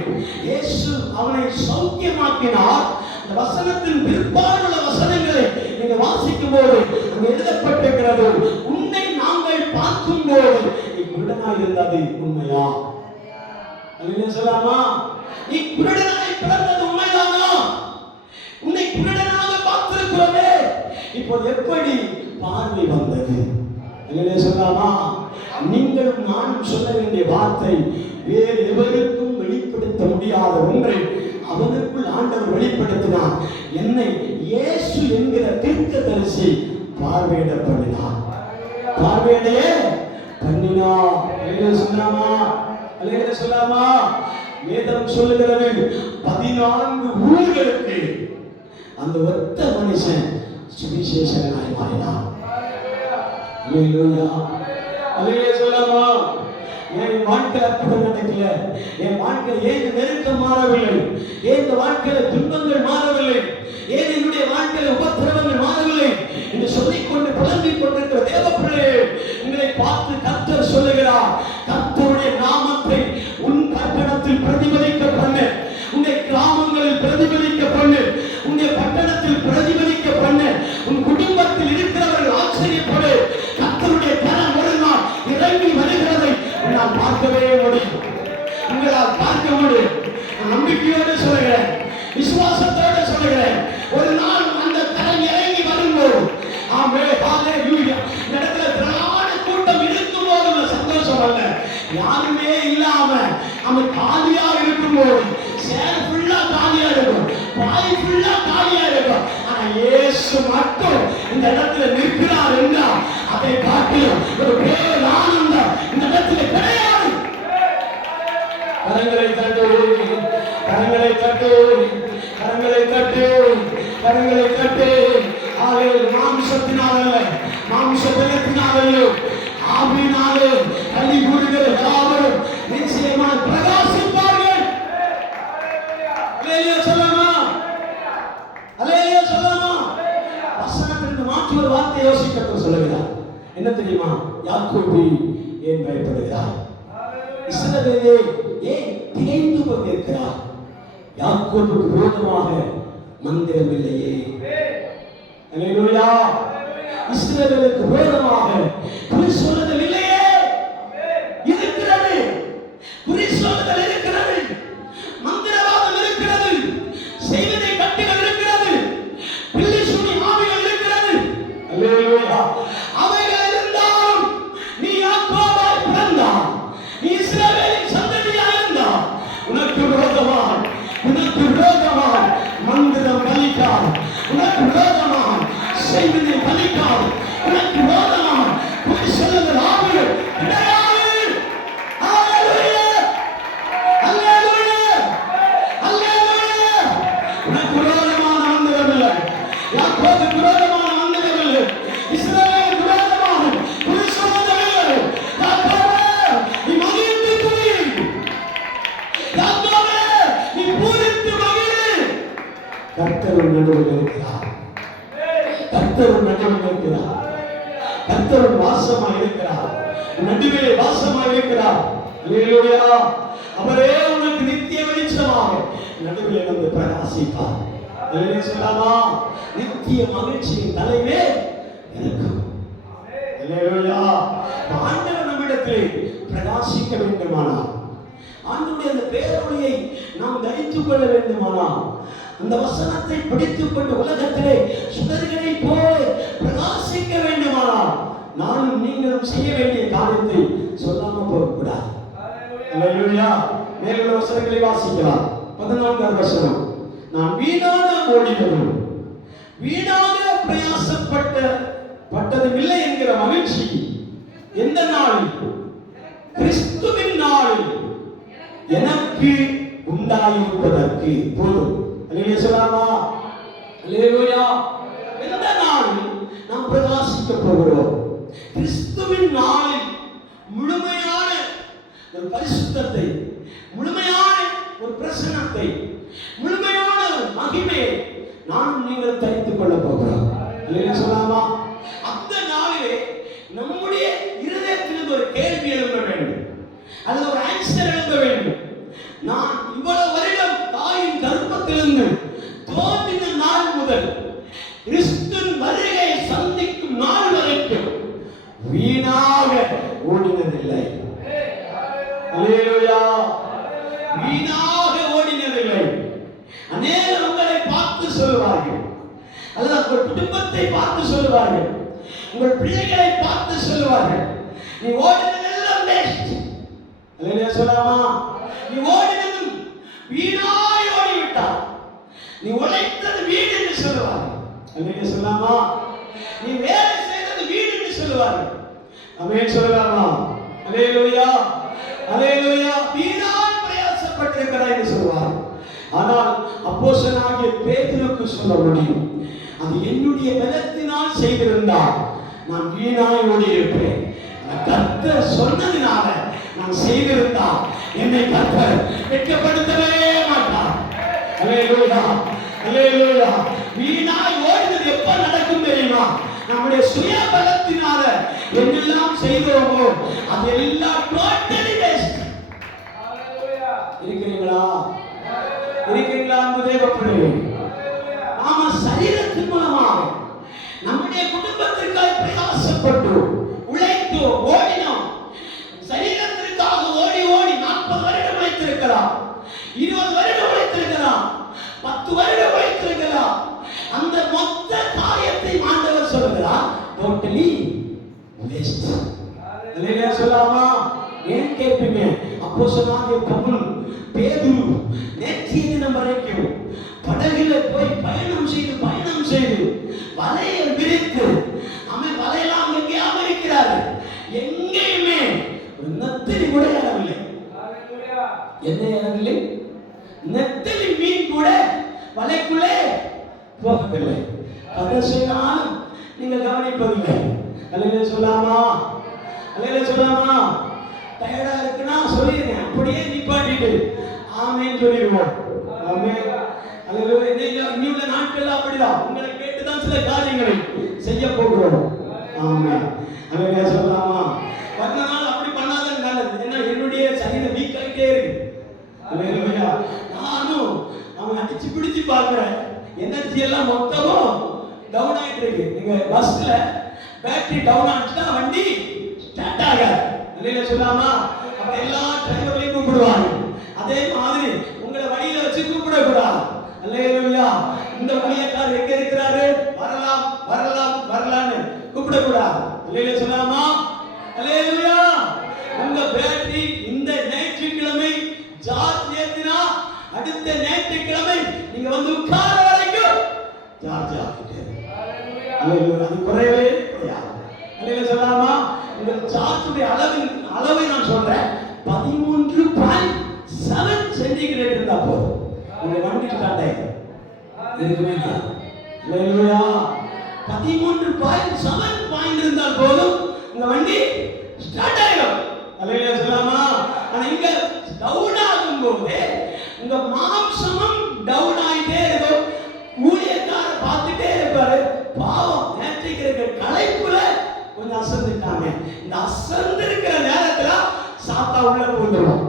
இயேசு அவனை சௌக்கியமாக்கினார். இந்த வசனத்தின் பிற்பாடுள்ள வசனங்களை நீங்க வாசிக்கும் போது அங்கு எழுதப்பட்டிருக்கிறது, உன்னை நாங்கள் பார்க்கும் போது நீ குருடனாய் இருந்தது உண்மையா? சொல்லலாமா? நீ குருடனாய் பிறந்தது உண்மைதானா? உன்னை குருடனாக பார்த்திருக்கிறோமே, இப்போது எப்படி பார்வை வந்தது? சொல்லலாமா? நீங்களும் நானும் சொல்ல வேண்டிய வார்த்தை, வேறு எவருக்கும் வெளிப்படுத்த முடியாத ஒன்றை அவனுக்குள் ஆண்டவர் வெளிப்படுத்தினார். என்னை இயேசு என்கிற தீர்க்கதரிசி பார்வையிட பண்ணினார். பார்வையிடைய பண்ணினார். சொல்லாமா? வேதம் சொல்லுகிறது 14 ஊர்களுக்கு அந்த ஒத்த மனுஷன் சுவிசேஷகனாய் மாறினார். சொல்லாமா? என் வாழ்க்கையில் அற்புதம் நடக்கல, என் வாழ்க்கையில் ஏன் நெருக்கம் மாறவில்லை, ஏன் இந்த வாழ்க்கையில துன்பங்கள் மாறவில்லை, ஏன் என்னுடைய வாழ்க்கையில உபத்திரவங்கள் மாறவில்லை என்று சொல்லிக்கொண்டு புலம்பிக் கொண்டிருக்கிற தேவ பிள்ளையே, உங்களை பார்த்து கர்த்தர் சொல்லுகிறார், கர்த்தருடைய நாமத்தை உன் பட்டணத்தில் பிரதிபலிக்க பண்ணு, உன்னுடைய கிராமங்களில் பிரதிபலிக்க பண்ணு, உன்னுடைய பட்டணத்தில் பிரதிபலிக்க பண்ணு, உன் குடும்பத்தில் இருக்கிறவர்கள் ஆச்சரியப்படு. கர்த்தருடைய கரம் ஒரு நாள் இறங்கி வருகிறதை உங்களால் பார்க்கவே முடியும். உங்களால் பார்க்க முடியும். நம்பிக்கையோடு சொல்லுகிறேன், விசுவாசத்தோடு சொல்லுகிறேன், ஒரு நாள் அந்த கரம் இறங்கி வரும்போது, ஆமே ஹalleluya, இந்த இடத்துல திரளான கூட்டம் இருக்கும் போது சந்தோஷம் அல்ல, யாருமே இல்லாம நம்ம காலியா இருக்கும்போது, சேர் ஃபுல்லா காலியா இருக்கும், பாய் ஃபுல்லா காலியா இருக்கும், ஆனா இயேசு மட்டும் இந்த இடத்துல நிற்கிறார் என்றால் அதை காட்டிலும் ஒரு பேர் ஆனந்தம் இந்த இடத்துல கிடையாது. கரங்களை தட்டு, கரங்களை தட்டு, கரங்களை தட்டு, கரங்களை தட்டு. மாம்சத்தினால, மாம்ச பலத்தினால, ஆவியினாலே கல்வி கூறுகிற யாவரும் நிச்சயமாக பிரகாசிப்பார்கள். அல்லேலூயா சொல்லலாமா? அல்லேலூயா சொல்லலாமா? வசனத்திற்கு மாற்று ஒரு வார்த்தை யோசிக்க சொல்லுகிறார். என்ன தெரியுமா? யாக்கோபு ஏன் பயப்படுகிறார்? இஸ்ரவேலே ஏன் திகைத்து கொண்டிருக்கிறார்? யாக்கோபுக்கு விரோதமாக மந்திரம் இல்லையே. அல்லேலூயா. இஸ்ரவேலுக்கு விரோதமாக குறி சொல்லுதல் இல்லையே. இருக்கிறது, குறி சொல்லுதல் இருக்கிறது, மந்திரவாதம் இருக்கிறது, செய்வதை கட்டுகள் இருக்கிறது, பில்லி சுனி ஆவிகள் இருக்கிறது. அல்லேலூயா. அவைகள் இருந்தாலும் நீ யாக்கோபாய் பிறந்தாய், நீ இஸ்ரவேலின் சந்ததியாய் இருந்தாய். உனக்கு விரோதமாக, உனக்கு விரோதமாக மந்திரம் பலிக்காது, உனக்கு விரோதமாக செய்வதை பலிக்காது, உனக்கு விரோதமாக குறி சொல்லுதல் ஆவிகள் கிடையாது. அல்லேலூயா, அல்லேலூயா, அல்லேலூயா. உனக்கு விரோதமான மந்திரம் இல்லை, யாக்கோபுக்கு விரோதமான மந்திரம் இல்லை, இஸ்ரவேலுக்கு விரோதமாக குறி சொல்லுதல் இல்லை. யாக்கோபே, நீ மகிழ்ந்து துதி, யாக்கோபே, நீ பூரித்து மகிழ். கர்த்தர் நடுவில் இருக்கிறார், கர்த்தர் நடுவில் இருக்கிறார், கர்த்தர் வாசமாய் இருக்கிறார், நடுவே வாசமாய் இருக்கிறார். அல்லேலூயா. அவரே உனக்கு நித்திய வெளிச்சமாக நடுவில் வந்து பிரகாசிப்பார். அல்லேலூயா சொல்லலாமா? நித்திய மகிழ்ச்சியின் தலைவே இருக்கும். அல்லேலூயா. ஆண்டவர் நம்மிடத்தில் பிரகாசிக்க வேண்டுமானால், ஆண்டவருடைய அந்த பேரொளியை நாம் தரித்துக் கொள்ள வேண்டுமானால், அந்த வசனத்தை பிடித்துக் கொண்டு உலகத்திலே சுடர்களை போல பிரகாசிக்க வேண்டுமானால், நானும் நீங்களும் செய்ய வேண்டிய காரியத்தை சொல்லாம போகக்கூடாது. அல்லேலூயா. மேலுள்ள வசனங்களை வாசிக்கலாம். 14வது வசனம், நான் வீணாக ஓடினதும் வீணாக பிரயாசப்பட்டதும் இல்லை என்கிற மகிழ்ச்சி எந்த நாளில்? கிறிஸ்துவின் நாளில் எனக்கு உண்டாயிருப்பதற்கு போதும். அல்லேலூயா சொல்லலாமா? அல்லேலூயா. எந்த நாளில் நாம் பிரகாசிக்க போகிறோம்? கிறிஸ்துவின் நாளில் முழுமையான ஒரு பரிசுத்தத்தை, முழுமையான ஒரு பிரசன்னத்தை, முழுமையான ஒரு மகிமையை நானும் நீங்கள் தரித்துக் கொள்ள போகிறோம். அல்லேலூயா சொல்லலாமா? அந்த நாளிலே நம்முடைய இருதயத்திலிருந்து ஒரு கேள்வி அது ஒரு ஆன்சர் எழுத வேண்டும். நான் இவ்வளவு வருடம் தாயின் கர்ப்பத்திலிருந்து தோன்றின நாள் முதல் கிறிஸ்துவின் வருகையை சந்திக்கும் நாள் வரைக்கும் வீணாக ஓடினதில்லை. அல்லேலூயா. வீணாக ஓடினதில்லை. அநேகர் உங்களை பார்த்து சொல்லுவார்கள், அல்லது உங்கள் குடும்பத்தை பார்த்து சொல்லுவார்கள், உங்கள் பிள்ளைகளை பார்த்து சொல்லுவார்கள், நீ ஓடினதெல்லாம் வேஸ்ட். அல்லேலூயா சொல்லாமா? நீ ஓடினதும் வீணாய் ஓடிவிட்டாய், நீ உழைத்தது வீண் என்று சொல்லுவார்கள். அல்லேலூயா சொல்லாமா? நீ வேலை செய்தது வீண் என்று சொல்லுவார்கள். ஆமென் சொல்லலாமா? அல்லேலூயா. அல்லேலூயா. வீணாய் பிரயாசப்பட்டிருக்கிறாய் என்று சொல்வார். ஆனால் அப்போஸ்தலனாகிய பேதுருக்கு சொல்ல முடியும், அது என்னுடைய பலத்தினால் செய்திருந்தால் நான் வீணாய் ஓடியிருப்பேன். கர்த்தர் சொன்னதினால நான் செய்திருந்தால் என்னை கர்த்தர் வெட்கப்படுத்தவே மாட்டார். அல்லேலூயா. அல்லேலூயா. வீணாய் ஓடினது எப்ப நடக்கும் தெரியுமா? நம்முடைய சுய பலத்தினால என்னெல்லாம் செய்தோமோ அது எல்லாம் டோட்டலி வேஸ்ட். இருக்கிறீங்களா? இருக்கிறீங்களா? தேவப்பிள்ளை, நாம சரீரத்தின் மூலமாக நம்முடைய குடும்பத்திற்காக பிரயாசப்பட்டு உழைத்து ஓடினோம். சரீரத்திற்காக ஓடி ஓடி 40 வருடம் உழைத்திருக்கலாம், 20 வருடம் உழைத்திருக்கலாம், 10 வருடம் உழைத்திருக்கலாம். அந்த மொத்த காரியத்தை ஆண்டவர் சொல்கிறார் டோட்டலி வேஸ்ட். அல்லேலூயா சொல்லாமா? ஏன் கேட்பீங்க? அப்போஸ்தலனாகிய பவுல், பேதுரு நேற்றைய தினம் வரைக்கும் படகுல போய் பயணம் செய்து வலையை விரித்து அவன் வலையெல்லாம் எங்கேயாம இருக்கிறாரு, எங்கேயுமே நெத்தலி கூட ஏறவில்லை. என்ன ஏறவில்லை? நெத்தலி மீன் கூட வலைக்குள்ளே போகவில்லை. கடைசியாலும் நீங்க கவனிப்பதில்லை. அல்லேலூயா சொல்லாமா? அல்லேலூயா சொல்லாமா? டயர்டா இருக்குன்னா சொல்லிருங்க, அப்படியே நிப்பாட்டிட்டு ஆமென் சொல்லிடுவோம். ஆமென். அல்லேலூயா. இன்னுள்ள நாட்கள் அப்படிதான் உங்களை கேட்டுதான் சில காரியங்களை செய்ய போகிறோம். ஆமென். அல்லேலூயா சொல்லாமா? பண்ண நாள் அப்படி பண்ணாத நல்லது. ஏன்னா என்னுடைய சரீரம் வீக் ஆகிட்டே இருக்கு. அல்லேலூயா. நானும் அவன் அடிச்சு பிடிச்சு பார்க்கிறேன், எனர்ஜி எல்லாம் மொத்தமும் டவுன் ஆயிட்டு இருக்கு. நீங்க பஸ்ல பேட்டரி டவுன் ஆச்சுன்னா வண்டி ஸ்டார்ட் ஆகாது. அல்லேலூயா சொல்லாமா? அப்ப எல்லா டிரைவர்களையும் கூப்பிடுவாங்க. அதே மாதிரி உங்களை வழியில வச்சு கூப்பிடக்கூடாது. அல்லேலூயா. இந்த ஊழியக்காரர் எங்க இருக்கிறாரு, வரலாம் வரலாம் வரலாம்னு கூப்பிடக்கூடாது. அல்லேலூயா சொல்லாமா? அல்லேலூயா. உங்க பேட்டரி இந்த ஞாயிற்றுக்கிழமை சார்ஜ் ஏத்தினா அடுத்த ஞாயிற்றுக்கிழமை நீங்க வந்து உட்கார வரைக்கும் சார்ஜ் ஆகிட்டே. அல்லேலூயா. அது குறையவே கிடையாது. அல்லேலூயா சொல்லாமா? இந்த சார்ஜுடைய அளவை நான் சொல்றேன், 13.7 சென்டிகிரேட் இருந்தா போதும் உங்க வண்டி ஸ்டார்ட் ஆயிடும். இருக்குமே? அல்லேலூயா. 13.7 பாயிண்ட் இருந்தால் போதும் உங்க வண்டி ஸ்டார்ட் ஆயிடும். அல்லேலூயா சொல்லாமா? ஆனா இங்க டவுன் ஆகும்போது உங்க மாம்சமும் டவுன் ஆயிட்டே இருக்கும். ஊழியக்கார பார்த்துட்டே இருப்பாரு, பாவம் நேற்றைக்கு இருக்கிற களைப்புல கொஞ்சம் அசந்துட்டாங்க. இந்த அசந்து இருக்கிற நேரத்துல சாத்தா உள்ள போந்துடும்.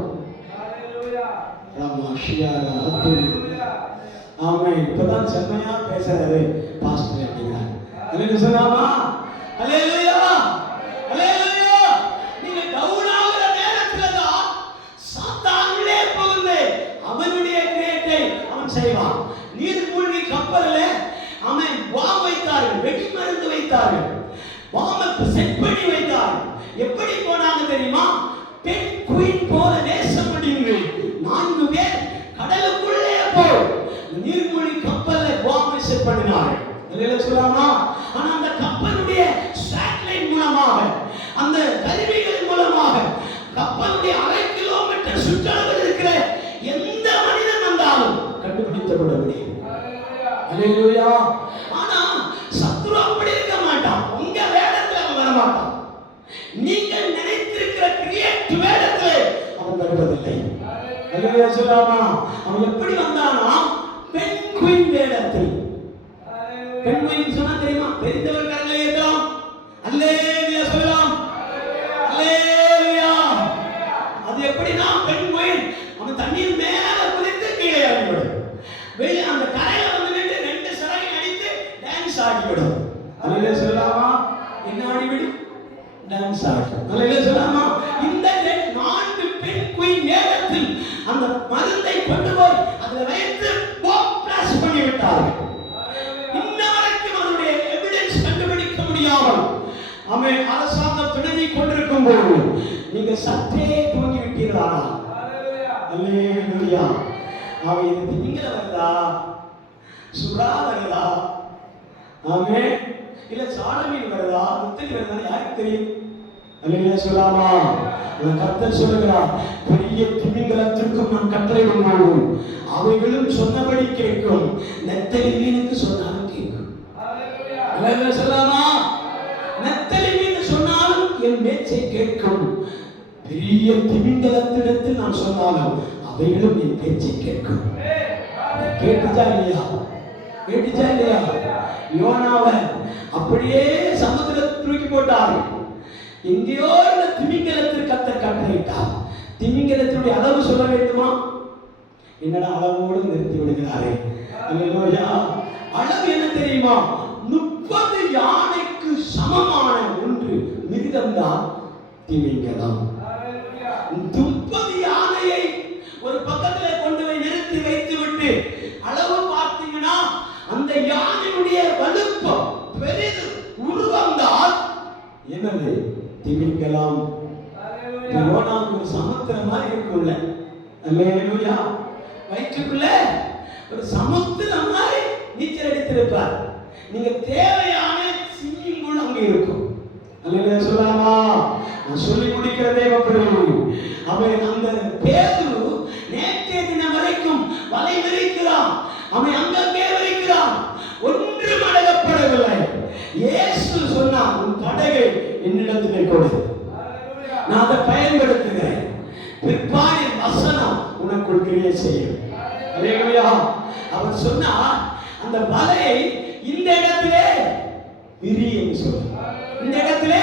ஆமென். இப்பதான் செம்மையா பேசுறாரு பாஸ்டர் அப்படிங்கிறார். அல்லேலூயா சொல்லாமா? அல்லேலூயா. அல்லேலூயா. நீங்க டவுன் ஆகுற நேரத்துல தான் சாத்தான் உள்ளே புகுந்து அவனுடைய கிரியேட்டை அவன் செய்வான். நீர்மூழ்கி கப்பல்ல அவன் பாம் வைத்தார்கள், வெடி மருந்து வைத்தார்கள், பாம்பை செட் பண்ணி வைத்தார்கள். எப்படி போனாங்க தெரியுமா? பெண் குயின் போல நேசம் முடியுங்க. 4 பேர் கடலுக்குள்ளே போய் நீர்மூழ்கி கப்பல்ல பாம்பை செட் பண்ணினார்கள். அல்லேலூயா சொல்லாமா? ஆனா அந்த கப்பலுடைய சேட்டலைட் மூலமாக, அந்த கருவிகள் மூலமாக கப்பலுடைய 1/2 கிலோமீட்டர் சுற்றளவில் இருக்கிற எந்த மனிதன் வந்தாலும் கண்டுபிடிக்கப்பட முடியும். அல்லேலூயா. ஆனா சத்ரு அப்படி இருக்க மாட்டான். உங்க வேடத்துல அவன் வர மாட்டான். நீங்கள் நினைத்திருக்கிற கிரியேட் வேடத்துல அவன் வருவதில்லை. அல்லேலூயா சொல்லாமா? அவன் எப்படி வந்தானா? பெண் குயின் வேடத்தில். பெண் குயின் சொன்னா தெரியுமா? தெரிந்தவர் கரங்களை ஏற்றலாம். அல்லேலூயா சொல்லலாம். அல்லேலூயா. அது டான்ஸ் ஆகும். அல்லேலூயா சொல்லாமா. இந்த 4 பெண் குயின் நேரத்தில் அந்த மருந்தை கொண்டு போய் அதில் வைத்து பிளாஸ் பண்ணி விட்டார்கள். இன்ன வரைக்கும் அதனுடைய எவிடன்ஸ் கண்டுபிடிக்க முடியாமல் அரசாங்கம் துணை கொண்டிருக்கும் போது நீங்க சற்றே தூங்கி விட்டீர்களா? அல்லேலூயா. அவை இது நீங்கள வருதா, சுறா வருதா, ஆமே இல்ல சாலமீன் வருதா, முத்தலி வருதா, யாருக்கு தெரியும்? அல்லேலூயா சொல்லாமா. கர்த்தர் சொல்லுகிறார், பெரிய திமிங்கலத்திற்கும் நான் கட்டளையிடுவோம், அவைகளும் சொன்னபடி கேட்கும், நெத்தலி மீனுக்கு சொன்னாலும் கேட்கும். அல்லேலூயா சொல்லாமா. நெத்தலி மீன் சொன்னாலும் என் பேச்சை கேட்கும், பெரிய திமிங்கலத்திடத்தில் நான் சொன்னாலும் அவைகளும் என் பேச்சை கேட்கும். கேட்டுச்சா இல்லையா? கேட்டுச்சா இல்லையா? யோனாவை அப்படியே சமுத்திரத்தில் தூக்கி போட்டார்கள். எங்கேயோ இந்த திமிங்கலத்திற்கு கர்த்தர் கட்டளையிட்டார். திமிங்கலத்தினுடைய அளவு சொல்ல வேண்டுமா? என்னடா அளவோடு நிறுத்தி விடுகிறாரே. அல்லேலூயா. அளவு என்ன தெரியுமா? 30 யானைக்கு சமமான ஒன்று மிருகம்தான் திமிங்கலம். 30 யானையை ஒரு பக்கத்தில் கொண்டு போய் நிறுத்தி வைத்து விட்டு அளவு பார்த்தீங்கன்னா அந்த யானையுடைய வலுப்பம் பெரிது உருவம் தான் என்னது? திமிங்கலம். யோனாவுக்கு ஒரு சமுத்திரம் மாதிரி இருக்குள்ள. அல்லேலூயா. வயிற்றுக்குள்ள ஒரு சமுத்திரம் மாதிரி நீச்சல் அடித்திருப்பார். நீங்க தேவையான ஸ்விம்மிங் பூல் அங்க இருக்கும். அல்லேலூயா சொல்லாமா. நான் சொல்லி முடிக்கிற தேவ பிள்ளைகளே, அவன் அந்த பேதுரு நேற்றைய தினம் வரைக்கும் வலை விரிக்கிறான், அவன் அங்கங்கே விரிக்கிறான், ஒன்றும் அடக்கப்படவில்லை. இயேசு சொன்னான், உன் படகை என்னிடத்திலே கொடு, நான் அதை பயன்படுத்துகிறேன், பிற்பாடின் வசனம் உனக்குள் கிரியை செய்யும். அல்லேலூயா. அவர் சொன்னார், அந்த வலையை இந்த இடத்திலே விரி என்று சொன்னார், இந்த இடத்திலே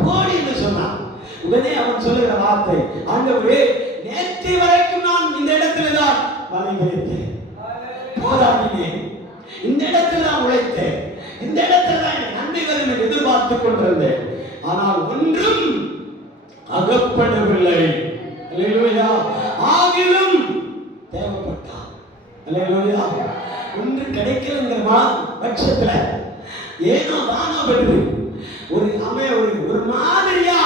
போடி என்று சொன்னார். உடனே அவன் சொல்லுகிற வார்த்தை, ஆண்டவரே நேற்று வரைக்கும் நான் இந்த இடத்துல தான் வலை விரித்தேன், போராடினேன், இந்த இடத்துல நான் உழைத்தேன், இந்த இடத்துல தான் நன்றி வரும் என்று எதிர்பார்த்துக் கொண்டிருந்தேன், ஆனால் ஒன்றும் அகப்படவில்லை. அல்லேலூயா. ஆகிலும் தேவைப்பட்டார். அல்லேலூயா. ஒன்று கிடைக்கலங்கிற பட்சத்துல ஏனோ தானோ பெற்று ஒரு மாதிரியா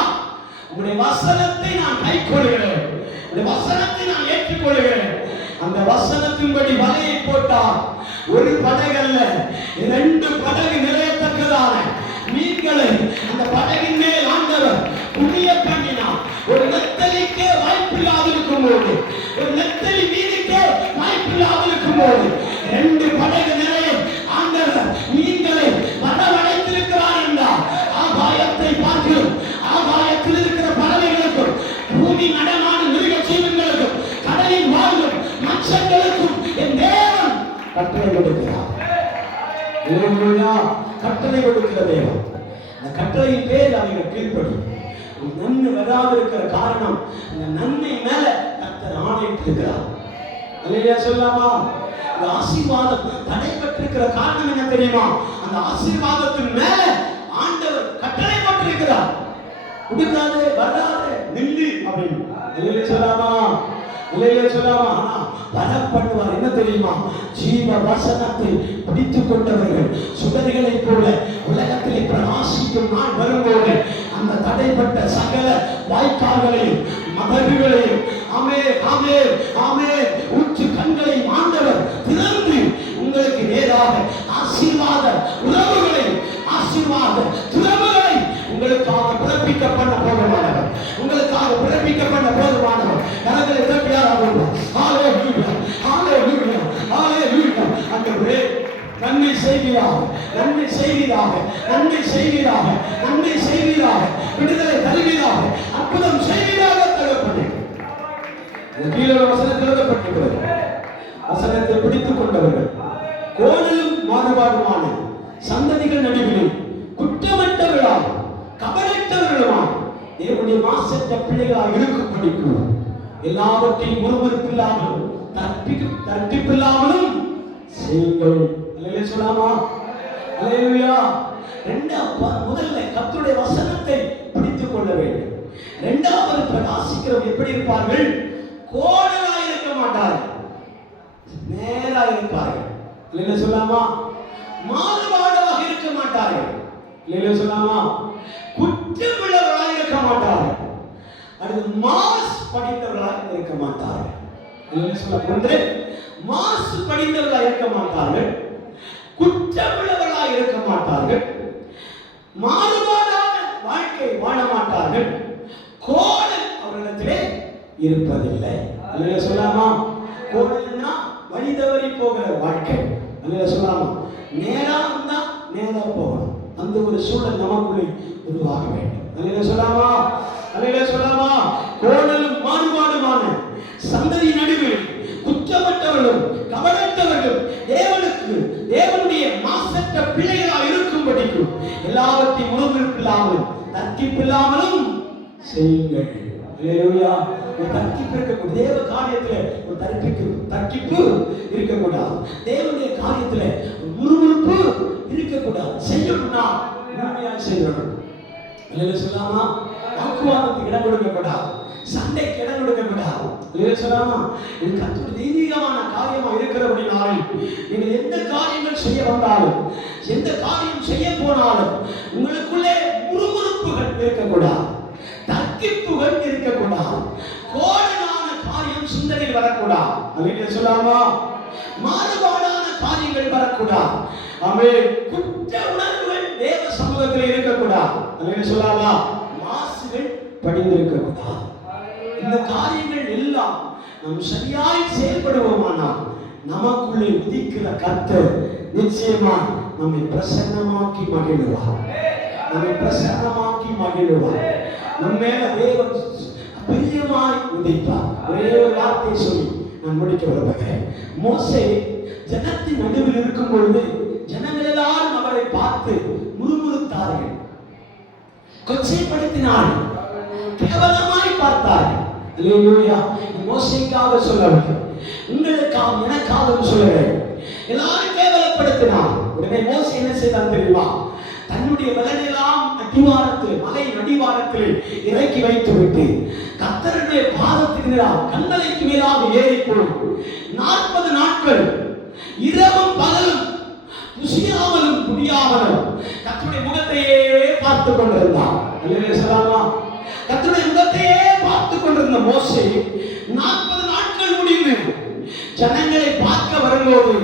உங்களுடைய வசனத்தை நான் கைக்கொள்கிறேன், உங்களுடைய வசனத்தை நான் ஏற்றுக்கொள்கிறேன், அந்த வசனத்தின்படி வலையை போட்டார். ஒரு படகல்ல 2 படகு நிறையத்தக்கதான மீன்களை அந்த படகின் மேல் ஆண்டவர் குடிய பண்ணினார். ஒரு நெத்தலிக்கே வாய்ப்பில்லாது இருக்கும் போது, ஒரு நெத்தலி மீனுக்கே வாய்ப்பில்லாது இருக்கும் போது 2 படகு நிறைய ஆண்டவர் மீன்களை வரவழைத்திருக்கிறார் என்றார். ஆகாயத்தை பார்த்து ஆகாயத்தில் இருக்கிற பறவைகளுக்கும் பூமி நடமாடும் மிருக ஜீவன்களுக்கும் கடலில் வாழும் மச்சங்களுக்கும் என் தேவன் கட்டளை கொடுக்கிறார். கட்டளை கொடுக்கிற தேவன். அந்த கட்டளையின் பேர் அவங்க கீழ்ப்படி. நன்மை வராது இருக்கிற காரணம் அந்த நன்மை மேல கர்த்தர் ஆணையிட்டு இருக்கிறார். அல்லேலூயா சொல்லாமா. அந்த ஆசீர்வாதம் தடைபட்டிருக்கிற காரணம் என்ன தெரியுமா? அந்த ஆசீர்வாதத்தின் மேல ஆண்டவர் கட்டளை போட்டிருக்கிறார். கொடுக்காது வராது நில்லு அப்படின்னு. அல்லேலூயா சொல்லாமா. அல்லேலூயா சொல்லாமா. ஆனா வரம் பண்ணுவார். என்ன தெரியுமா? ஜீவ வசனத்தை பிடித்துக் கொண்டவர்கள் சுடர்களைப் போல உலகத்திலே பிரகாசிக்கும் நாள் வரும்போது அந்த தடைப்பட்ட சகல வாய்க்கால்களையும் மதகுகளையும் ஆமே ஆமே ஆமே உச்சு கண்களை ஆண்டவர் திறந்து உங்களுக்கு நேராக ஆசீர்வாத உறவுகளை ஆசீர்வாத துறவுகளை உங்களுக்காக பிறப்பிக்கப்பட்ட போதுமானவர், உங்களுக்காக பிறப்பிக்கப்பட்ட போதுமானவர். கரங்களை தட்டியாராக ஹalleluya ஹalleluya ஹalleluya. ஆண்டவரே நன்மை செய்வீராக, நன்மை செய்வீராக, நன்மை செய்வீராக, நன்மை செய்வீராக, விடுதலை தருவீராக, அற்புதம் செய்வீராக. தகப்பனே கீழே வசனத்தில் எழுதப்பட்டிருக்கிறது, வசனத்தை பிடித்துக் கொண்டவர்கள் கோணலும் மாறுபாடுமான சந்ததிகள் நடுவிலும் குற்றமற்றவர்களால் கபடற்றவர்களுமாய் தேவனுடைய மாசற்ற பிள்ளைகளாக இருக்கும் படிக்கும் எல்லாவற்றையும் முறுமுறுப்பில்லாமலும் தர்க்கிப்பில்லாமலும் செய்யுங்கள். அல்லேலூயா சொல்லாமா. அல்லேலூயா. முதல்ல கர்த்தருடைய வசனத்தை பிடித்துக் கொள்ள வேண்டும். இரண்டாவது, பிரகாசிக்கிறவர்கள் எப்படி இருப்பார்கள்? கோணலாய் இருக்க மாட்டார்கள், நேராக இருப்பார்கள். இல்லைன்னு சொல்லாமா? மாறுபாடாக இருக்க மாட்டார்கள். இல்லைன்னு சொல்லாமா? குற்றம் உள்ளவர்களாக இருக்க மாட்டார்கள். அடுத்து மாசு படித்தவர்களாக இருக்க மாட்டார்கள். இல்லைன்னு சொல்ல ஒன்று, மாசு படித்தவர்களாக இருக்க மாட்டார்கள், குற்றம் உள்ளவர்களாக இருக்க மாட்டார்கள், மாறுபாடான வாழ்க்கை வாழ மாட்டார்கள், கோணல் அவர்களிடத்திலே இருப்பதில்லை. அல்லேலூயா சொல்லாமா? கோணல்னா வழி தவறி போகிற வாழ்க்கை. அல்லேலூயா சொல்லாமா? நேரா வந்தா நேரா போகணும், அந்த ஒரு சூழல் நமக்குள்ளே உருவாக வேண்டும். அல்லேலூயா சொல்லாமா? அல்லேலூயா சொல்லாமா? கோணலும் மாறுபாடுமான சந்ததி நடுவில் குற்றமற்றவர்களும் கவனத்தவர்களும் தேவனுடைய மாசற்ற பிள்ளைகளாக இருக்கும்படிக்கும் எல்லாவற்றையும் முழுமைப்பில்லாமலும் தர்க்கிப்பில்லாமலும் செய்யுங்கள். அல்லேலூயா. ஒரு தர்க்கிப்பு இருக்கக்கூடாது. தேவ காரியத்துல ஒரு தர்க்கிப்பு இருக்கக்கூடாது. தேவனுடைய காரியத்துல முறுமுறுப்பு இருக்கக்கூடாது. செய்யணும்னா முழுமையாக செய்யணும். அல்லேலூயா சொல்லாமா? வாக்குவாதத்துக்கு இடம் கொடுக்கக்கூடாது, சண்டைக்கு இடம் கொடுக்கக்கூடாது. அல்லேலூயா சொல்லாமா? இது கர்த்தருடைய தெய்வீகமான காரியமா இருக்கிறபடினாலும் நீங்கள் எந்த காரியங்கள் செய்ய வந்தாலும், எந்த காரியம் செய்ய போனாலும் உங்களுக்குள்ளே முறுமுறுப்புகள் இருக்கக்கூடாது, தர்க்கிப்புகள் இருக்கக்கூடாது, கோணலான காரியம் சிந்தனையில் வரக்கூடாது. அல்லேலூயா சொல்லாமா? மாறுபாடான காரியங்கள் வரக்கூடாது. ஆமென். குற்ற உணர்வுகள் தேவ சமூகத்தில் இருக்கக்கூடாது. அல்லேலூயா சொல்லாமா? மாசுகள் படிந்திருக்கக்கூடாது. இந்த காரியங்கள் எல்லாம் நாம் சரியாய் செயல்படுவோமானால் நமக்குள்ளே உதிக்கிற கர்த்தர் நிச்சயமா நம்மை பிரசன்னமாக்கி மகிழுவார். நம்மை பிரசன்னமாக்கி மகிழுவார். நம்ம மேல தேவன் பிரியமாய் உதிப்பார். ஒரே ஒரு வார்த்தை சொல்லி நான் முடிக்க விரும்புகிறேன். மோசே ஜனத்தின் நடுவில் இருக்கும் பொழுது ஜனங்கள் எல்லாரும் அவரை பார்த்து முறுமுறுத்தார்கள், கொச்சைப்படுத்தினார்கள், கேவலமாய் பார்த்தார்கள். அல்லேலூயா. மோசேக்காக சொல்லவில்லை, உங்களுக்காக எனக்காகவும் சொல்லுகிறேன். எல்லாரும் கேவலப்படுத்தினார். உடனே மோசே என்ன செய்தான் தெரியுமா? தன்னுடைய பலனெல்லாம் அடிவாரத்தில், மலையின் அடிவாரத்தில் இறக்கி வைத்து விட்டு கர்த்தருடைய பாதத்துக்கு மேலாக, கண்மலைக்கு மேலாக ஏறி போய் 40 நாட்கள் இரவும் பகலும் புசியாமலும் குடியாமலும் கர்த்தருடைய முகத்தையே பார்த்து கொண்டிருந்தார். அல்லேலூயா சொல்லாமா? கர்த்தருடைய முகத்தையே பார்த்து கொண்டிருந்த மோசே 40 நாட்கள் முடிந்து ஜனங்களை பார்க்க வரும்போது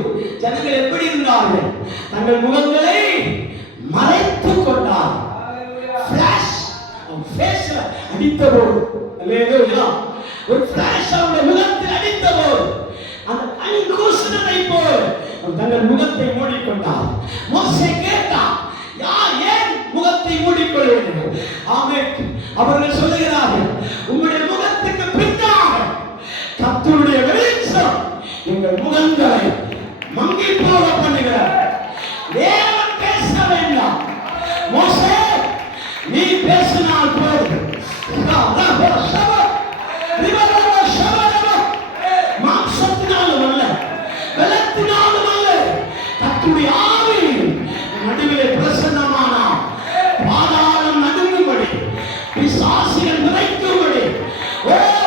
ஜனங்கள் எப்படி இருந்தார்கள்? தங்கள் முகங்களை மறைத்துக் கொண்டார். ஃபிளாஷ் ஃபேஸ்ல அடித்தபோது, அல்லேலூயா, ஒரு ஃபிளாஷ் அவருடைய முகத்தில் அடித்தபோது அந்த கண் கூசுனதை போல் தங்கள் முகத்தை மூடிக்கொண்டார். மோசே கேட்டார், யார் ஏன் முகத்தை மூடிக்கொள்வீர்கள்? ஆமென். அவர்கள் சொல்லுகிறார்கள், உங்களுடைய முகத்துக்கு பின்னாக கர்த்தருடைய வெளிச்சம் எங்கள் முகங்களை மங்கி போக பண்ணுகிறார். தேவன் பேச வேண்டாம். மோசே, நீ பேசினால் போதும். மாம்சத்தினாலும் அல்ல, பலத்தினாலும் அல்ல, கர்த்தருடைய ஆவி நடுவிலே பிரசன்னமானார். பாதாளம் நடுங்கும்படி, பிசாசுகள் நிறைக்கும்படி,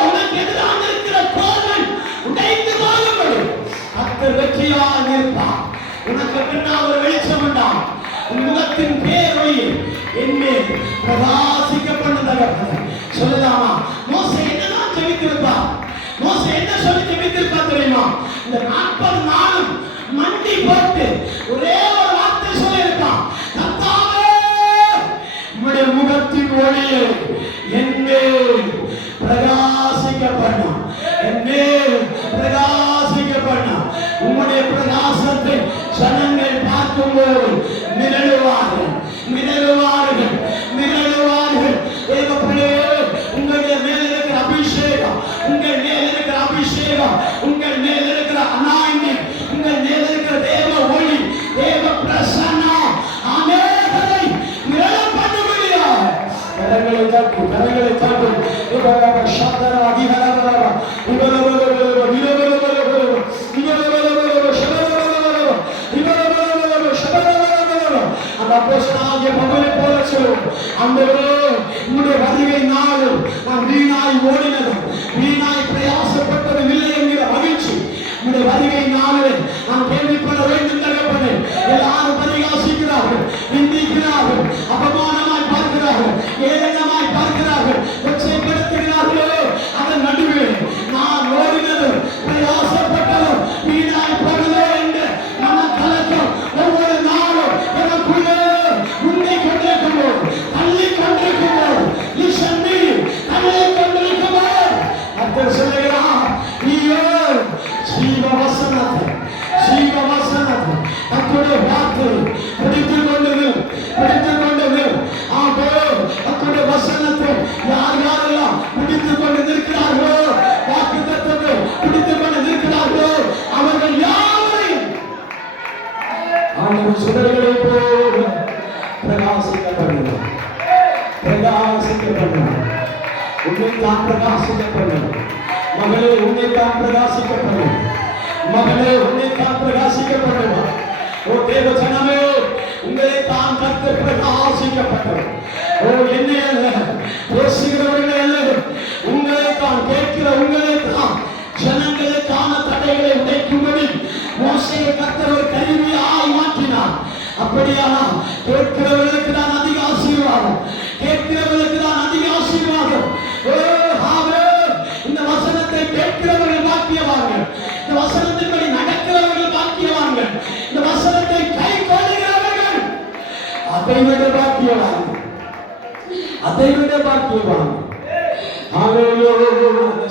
உனக்கு எதிராக இருக்கிற கோல் உடைந்து போகும்படி கர்த்தர் வெற்றியாக இருப்பார். உனக்கு பின்னால் ஒரு வெளிச்சம் உண்டாம். உன் முகத்தின் பேரொளி என்னே பிரகாசிக்க பண்ணுதவர். சொல்லலாமா? மோசே என்னதான் ஜெபித்திருப்பா? மோசே என்ன சொல்லி ஜெபித்திருப்பா தெரியுமா? இந்த 40 நாளும் மண்டி போட்டு ஒரே ஒரு வார்த்தை சொல்லியிருப்பான், கர்த்தாவே, உம்முடைய முகத்தின் ஒளியை என்னே பிரகாசிக்க பண்ணும், என்னே பிரகாசிக்க பண்ணும். உம்முடைய பிரகாசத்தை ஜனங்கள் பார்க்கும்போது மிரளுவார்கள், மிரளுவார்கள், மிரளுவார்கள். தேவப்பிள்ளையே, உங்களுடைய மேல் இருக்கிற அபிஷேகம், உங்கள் மேல் இருக்கிற அபிஷேகம், உங்கள் மேல் இருக்கிற அனாயிண்டிங், உங்கள் மேல் இருக்கிற தேவ ஒளி, தேவ பிரசன்னம் அநேகரை மிரள பண்ண முடியாது. கரங்களை தட்டு, கரங்களை தட்டு. இவரவ சந்தர அதிகாரவரவ இவரவ அந்த அப்போஸ்தலனாகிய பவுலை போல சொல்லும், ஆண்டவரே, உம்முடைய வருகை வீணாய் ஓடினதும் வீணாய் பிரயாசப்பட்டதும் இல்லை என்கிற மகிழ்ச்சி உங்களுடைய வருகை நாளில் நாம் கேள்விப்பட வேண்டும் தகப்பனே. எல்லாரும் பரிகாசிக்கிறார்கள், நிந்திக்கிறார்கள், அபமானமாய் பார்க்கிறார்கள், ஏளனமாய் பார்க்கிறார்கள், கொச்சைப்படுத்துகிறார்களோ அதன் நடுவே நான் ஓடினது பிரயாசப்பட்டதும் வீணாய் போனதோ என்ற மனக்கலக்கம் ஒவ்வொரு நாளும் எனக்குள்ளே உன்னை கொண்டிருக்குமோ தள்ளி கொண்டிருக்குமோ லிசன் தள்ளி கொண்டிருக்குமோ அத்தர் சொல்லுகிறார், நீயோ ஜீவவசனத்தை அத்துடைய வார்த்தை பிடித்துக் கொண்டது ஆகோ அத்துடைய வசனத்தை யார் யாரெல்லாம் பிடித்துக் கொண்டு நிற்கிறார்களோ, வாக்கு தத்துவத்தை பிடித்துக் கொண்டு நிற்கிறார்களோ அவர்கள் யாரையும் ஆண்டவர் சுடர்களை போல பிரகாசிக்கப்படுகிறார். உன்னைத்தான் பிரகாசிக்கப்படும் மகளே, உன்னைத்தான் பிரகாசிக்கப்படும் மகளே, உன்னைத்தான் பிரகாசிக்கப்படும். ஓ தேவ ஜனமே, உங்களைத்தான் கர்த்தர் பிரகாசிக்கப்பட்டவர். ஓ என்னை அல்ல, பேசுகிறவர்களே அல்ல, உங்களைத்தான் கேட்கிற உங்களைத்தான் ஜனங்களுக்கான தடைகளை உடைக்கும்படி மோசேயை கர்த்தர் ஒரு கருவியாய் மாற்றினார். அப்படியானால் கேட்கிறவர்களுக்கு தான் அதிக ஆசீர்வாதம், கேட்கிறவர்களுக்கு தான் அதிக ஆசீர்வாதம். ஓ இந்த வசனத்தை கேட்கிறவர்கள் பாக்கியவான்கள், இந்த வசனத்தின்படி நடக்கிறவர்கள் பாக்கியவான்கள், இந்த வசனத்தை கை கொள்ளுகிறவர்கள் அதைவிட பாக்கியவான்கள், அதைவிட பாக்கியவான்கள். அந்த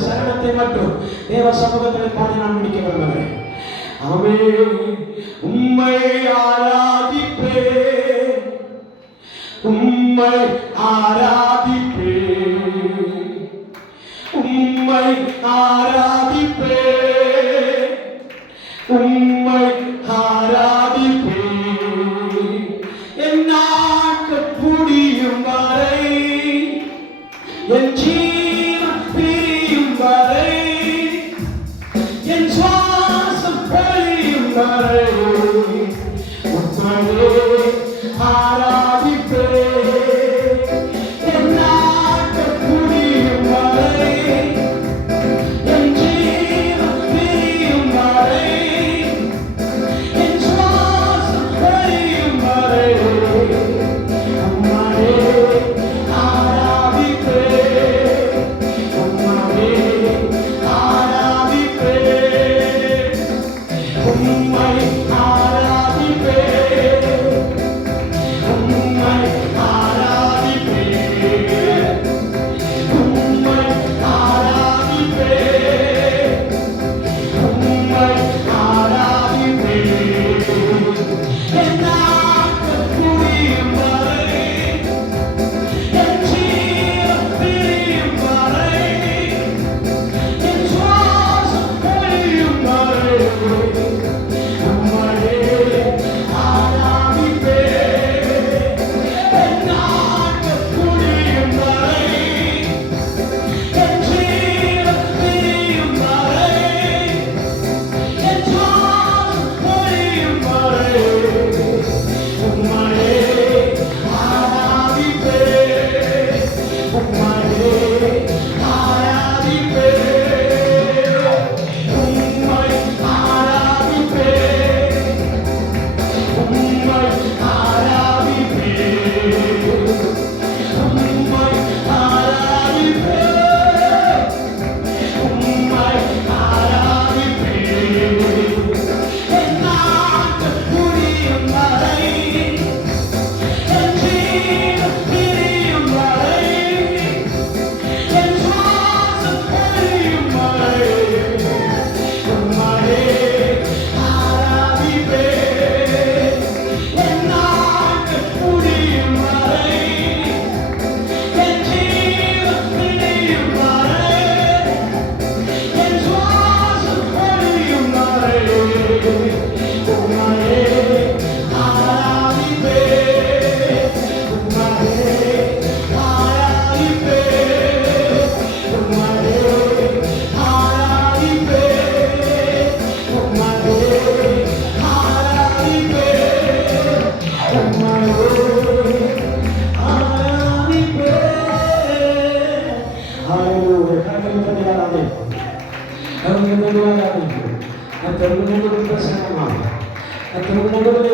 சரணத்தை மட்டும் தேவ சமூகத்தில் பாடி நான் முடிக்க விரும்புகிறேன். உம்மை ஆராதிப்பேன், உம்மை ஆராதிப்பேன், உம்மை ஆராதிப்பேன், உம்மை ஆராதிப்பேன். என் நாட்கள் முடியும் வரை, என் ஜீவன் பிரியும் வரை, என் சுவாசம் பொழியும் வரை உம்மையே ஆராதிப்பேன். என் நாட்கள் முடியும் வரை, என் ஜீவன் பிரியும் வரை, என் சுவாசம் பொழியும் வரை உம்மையே ஆராதிப்பேன், உம்மையே ஆராதிப்பேன், உம்மை ஆராதிப்பேன், உம்மை ஆராதிப்பேன், உம்மை ஆராதிப்பேன், உம்மை ஆராதிப்பேன். என் நாட்கள் முடியும் வரை, என் ஜீவன் பிரியும் வரை, என் சுவாசம் பொழியும் வரை உம்மையே ஆராதிப்பேன். என் நாட்கள் முடியும் வரை, என் ஜீவன் பிரியும் வரை, என் சுவாசம் பொழியும் வரை உம்மையே ஆராதிப்பேன், உம்மையே ஆராதிப்பேன், உம்மை ஆராதிப்பேன், உம்மை ஆராதிப்பேன், உம்மை ஆராதிப்பேன், உம்மை ஆராதிப்பேன். என் நாட்கள் முடியும் வரை, என் ஜீவன் பிரியும் வரை, என் சுவாசம் பொழியும் வரை உம்மையே ஆராதிப்பேன். என் நாட்கள் முடியும் வரை, என் ஜீவன் பிரியும் வரை, என் சுவாசம் பொழியும் வரை உம்மையே ஆராதிப்பேன், உம்மையே ஆராதிப்பேன், உம்மையே ஆராதிப்பேன், உம்மையே ஆராதிப்பேன், உம்மையே ஆராதிப்பேன். ஹல்லேலூயா. பண்ணி வராதே, அவங்க பண்ணி வராதே. கர்த்தர் நடுவில் பிரசன்னமாக, கர்த்தர் நடுவில்